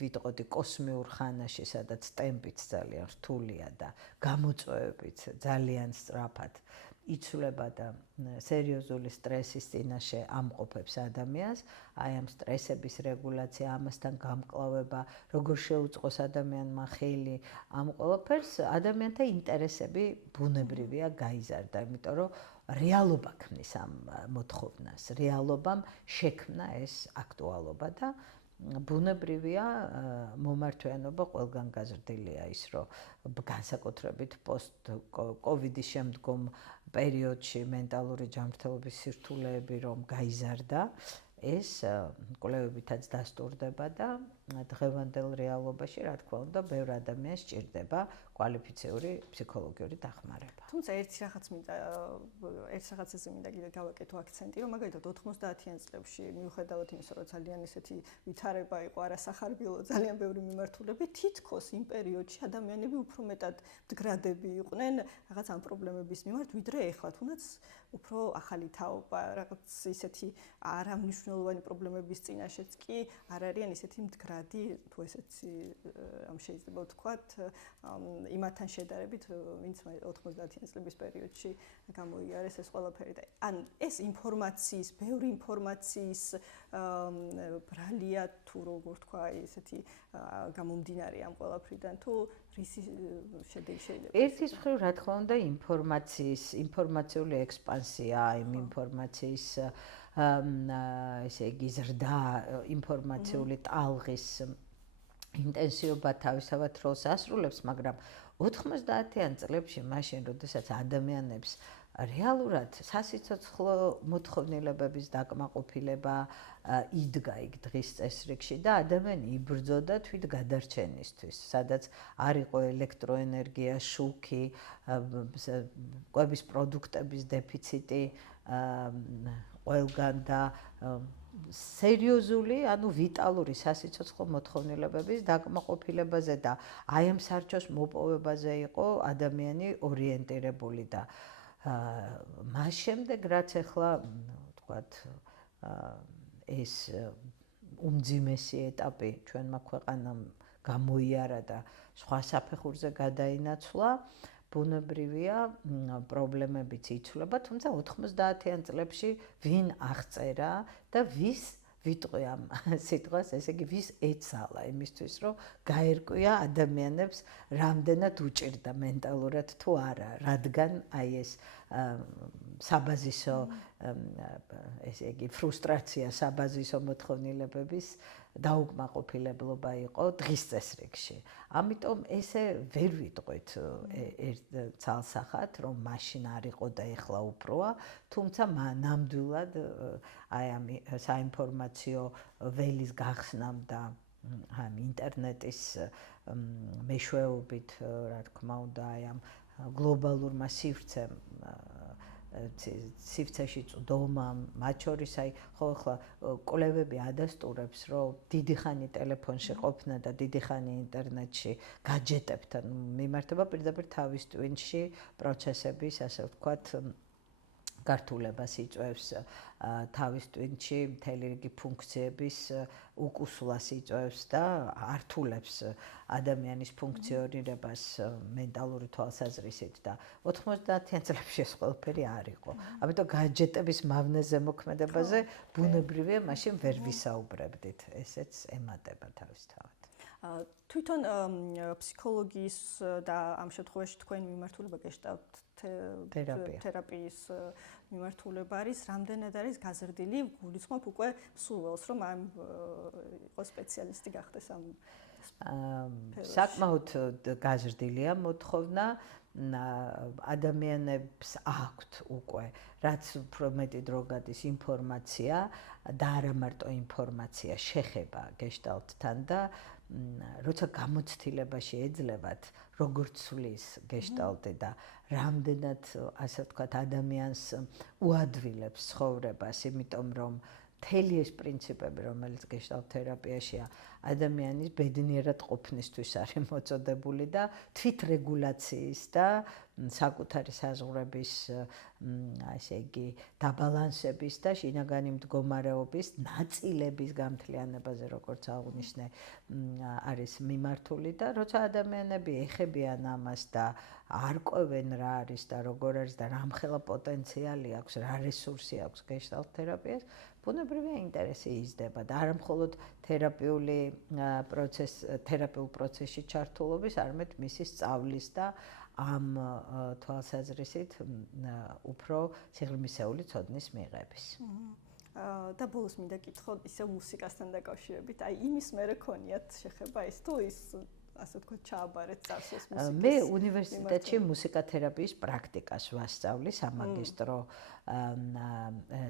ვიტყოდი კოსმიურ ხანაში, სადაც ტემპიც ძალიან რთულია და გამოწვევებით ძალიან სწრაფად იცვლება და სერიოზული სტრესის წინაშე ამყოფებს ადამიანს, აი ამ სტრესების რეგულაცია, ამასთან გამკლავება, როგორ შეუწყოს ადამიანმა ხელი, ამ ყველაფერს ადამიანთა ინტერესები ბუნებრივია გაიზარდა, იმიტომ რომ რეალობა ქმნის ამ მოთხოვნას, რეალობამ შექმნა ეს აქტუალობა და ბუნებრივია მომართვიანობა ყველგან გაზრდილია ის, რომ განსაკუთრებით პოსტ-კოვიდის შემდგომ პერიოდში მენტალური ჯანმრთელობის სირთულეები რომ გაიზარდა, ეს კვლევებითაც დასტურდება და დღევანდელ რეალობაში, რა თქმა უნდა, ბევრ ადამიანს სჭირდება კვალიფიციური ფსიქოლოგიური დახმარება. თუმცა ერთ რაღაცაზე მინდა კიდე გავაკეთო აქცენტი, რომ მაგალითად 90-იან წლებში, მიუხედავად იმისა, რომ ძალიან ისეთი ვითარება იყო არასახარბიელო, ძალიან ბევრი მიმართულები, თითქოს იმ პერიოდში ადამიანები უფრო მეტად მდგრადები იყვნენ რაღაც ამ პრობლემების მიმართ, ვიდრე ეხლა, თუნდაც უფრო ახალი თაობა, რაღაც ისეთი არამნიშვნელოვანი პრობლემების წინაშეც კი არ არიან ისეთი მდგრადი, თუ ესეც შეიძლება ვთქვათ, იმათთან შედარებით, ვინც 90-იან წლების პერიოდში გამოიარეს ეს ყველაფერი და ან ეს ინფორმაციის, ბევრი ინფორმაციის ბრალია თუ როგორ თქვა, ესეთი გამომდინარე ამ ყველაფრიდან თუ რისი შედეგი შეიძლება? ერთის მხრივ, რა თქმა უნდა, ინფორმაციული ექსპანსია, იმ ინფორმაციის ესე იგი ზრდა, ინფორმაციული ტალღის ინტენსივობა თავისთავად როლს ასრულებს, მაგრამ 90-იან წლებში, მაშინ, როდესაც ადამიანებს რეალურად სასიცოცხლო მოთხოვნილებების დაკმაყოფილება იდგა იქ დღის წესრიგში და ადამიანი იბრძოდა თვით გადარჩენისთვის, სადაც არ იყო ელექტროენერგია, შუქი, კვების პროდუქტების დეფიციტი ყველგან და სერიოზული, ანუ ვიტალური სასიცოცხლო მოთხოვნილებების დაკმაყოფილებაზე და აი ამ სარჩოს მოპოვებაზე იყო ადამიანი ორიენტირებული და მას შემდეგ, რაც ახლა ვთქვათ, ეს უმძიმესი ეტაპი ჩვენმა ქვეყანამ გამოიარა და სხვა საფეხურზე გადაინაცვლა, ბუნებრივია პრობლემებიც იცვლება, თუმცა 90-იან წლებში ვინ აღწერა და ვის ვიტყვი ამ სიტყვას, ესე იგი ვის ეცალა იმისთვის, რომ გაერკვია ადამიანებს რამდენად უჭირდა მენტალურად თუ არა, რადგან აი ეს საბაზისო ესე იგი ფრუსტრაცია, საბაზისო მოთხოვნილებების დაუკმაყოფილებლობა იყო დღის წესრიგში. ამიტომ ესე ვერ ვიტყვით ერთ ცალსახად, რომ მაშინ არ იყო და ეხლა უფროა, თუმცა ნამდვილად აი ამ საინფორმაციო ველის გახსნამ და ამ ინტერნეტის მეშვეობით, რა თქმა უნდა, აი ამ გლობალურმა სივრცემ სივრცეში წვდომამ, მათ შორის აი ხო ახლა კვლევები ადასტურებს, რომ დიდი ხანი ტელეფონში ყოფნა და დიდი ხანი ინტერნეტში გაჯეტებთან მიმართება პირდაპირ თავის ტვინში პროცესების, ასე ვთქვათ, გართულებას იწვევს თავის ტვინში მთელი რიგი ფუნქციების უკუსლას იწვევს და ართულებს ადამიანის ფუნქციონირებას მენტალური თვალსაზრისით და 90-იან წლებში ეს ყველაფერი არ იყო. ამიტომ гаджეტების მავნე ზემოქმედებაზე ბუნებრივია მაშინ ვერ ვისაუბრებდით. ესეც ემატება თავისთავად. თვითონ ფსიქოლოგიის და ამ შემთხვევაში თქვენი მიმართულება გეშტალტ თერაპიის მიმართულება არის, რამდენად არის გაზრდილი, გულისხმობ უკვე სულველს, რომ ამ იყო სპეციალისტი გახდეს ამ საკმაოდ გაზრდილია მოთხოვნა ადამიანებს აქვთ უკვე რაც უფრო მეტი დრო გადის ინფორმაცია და არა მარტო ინფორმაცია შეხება გეშტალტთან და როცა გამოცდილებაში ეძლევათ როგორც სulis გეშტალტი და რამდენად ასე ვთქვათ ადამიანს უადვილებს ცხოვრებას იმიტომ რომ მთელი ეს პრინციპები რომელიც გეშტალტ თერაპიაშია ადამიანის ბედნიერად ყოფნისთვის არის მოწოდებული და თვითრეგულაციის და საკუთარი საზღვრების ასე იგი დაბალანსების და შინაგანი მდგომარეობის ნაწილების გამთლიანებაზე როგორც აღნიშნე არის მიმართული და როცა ადამიანები ეხებიან ამას და არ ყვევენ რა არის და როგორ არის და რამხელა პოტენციალი აქვს, რა რესურსი აქვს გეშტალტ თერაპიას, ბუნებრივია ინტერესი იზრდება და არა მხოლოდ თერაპიულ პროცესში ჩართულობის, არამედ მისი სწავლის და ამ თვალსაზრისით უფრო სიღრმისეული ცოდნის მიღების. და ბოლოს მინდა კითხო ისე მუსიკასთან დაკავშირებით, აი იმის მერე ქონიათ შეხება ეს თუ ის ასე ვთქვათ ჩააბარეთ წარსულს მუსიკის. მე უნივერსიტეტში მუსიკათერაპიის პრაქტიკას ვასწავლი სამაგისტრო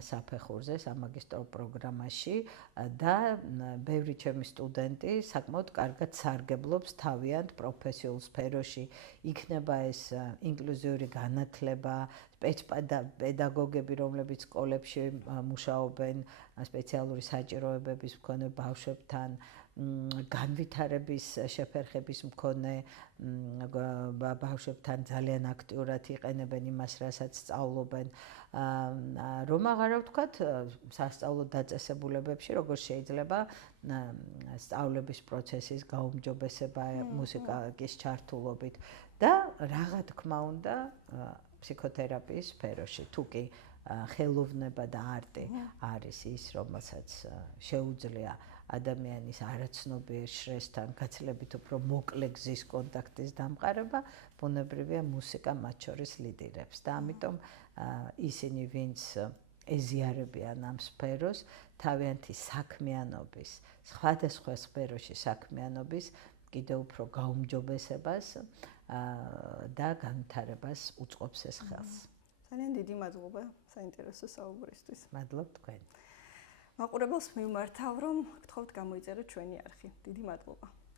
საფეხურზე, სამაგისტრო პროგრამაში და ბევრი ჩემი სტუდენტი საკმაოდ კარგად სარგებლობს თავიანთ პროფესიულ სფეროში. იქნება ეს ინკლუზიური განათლება, პედაგოგები, რომლებიც სკოლებში მუშაობენ, სპეციალური საჭიროებების მქონე ბავშვებთან, განვითარების შეფერხების მქონე ბავშვებთან ძალიან აქტიურად იყენებენ იმას, რასაც სწავლობენ. რომ აღარა ვთქვათ, სასწავლო დაწესებულებებში როგორ შეიძლება სწავლების პროცესის გაუმჯობესება მუსიკის ჩართულობით და რა თქმა უნდა ფსიქოთერაპიის სფეროში. თუ კი ხელოვნება და არტი არის ის, რომელსაც შეუძლია ადამიანის არაცნობიერ შრესთან გაცილებით უფრო მოკლე გზის კონტაქტის დამყარება, ბუნებრივია მუსიკა მათ შორის ლიდირებს და ამიტომ ისინი, ვინც ეზიარებიან ამ სფეროს, თავიანთი საქმიანობის, სხვადასხვა სფეროში საქმიანობის კიდევ უფრო გაუმჯობესებას და განვითარებას უწყობს ეს ხელს. ძალიან დიდი მადლობა საინტერესო საუბრისთვის. მადლობ თქვენ. მაყურებელს მიმართავ, რომ გთხოვთ გამოიწეროთ ჩვენი არხი. დიდი მადლობა.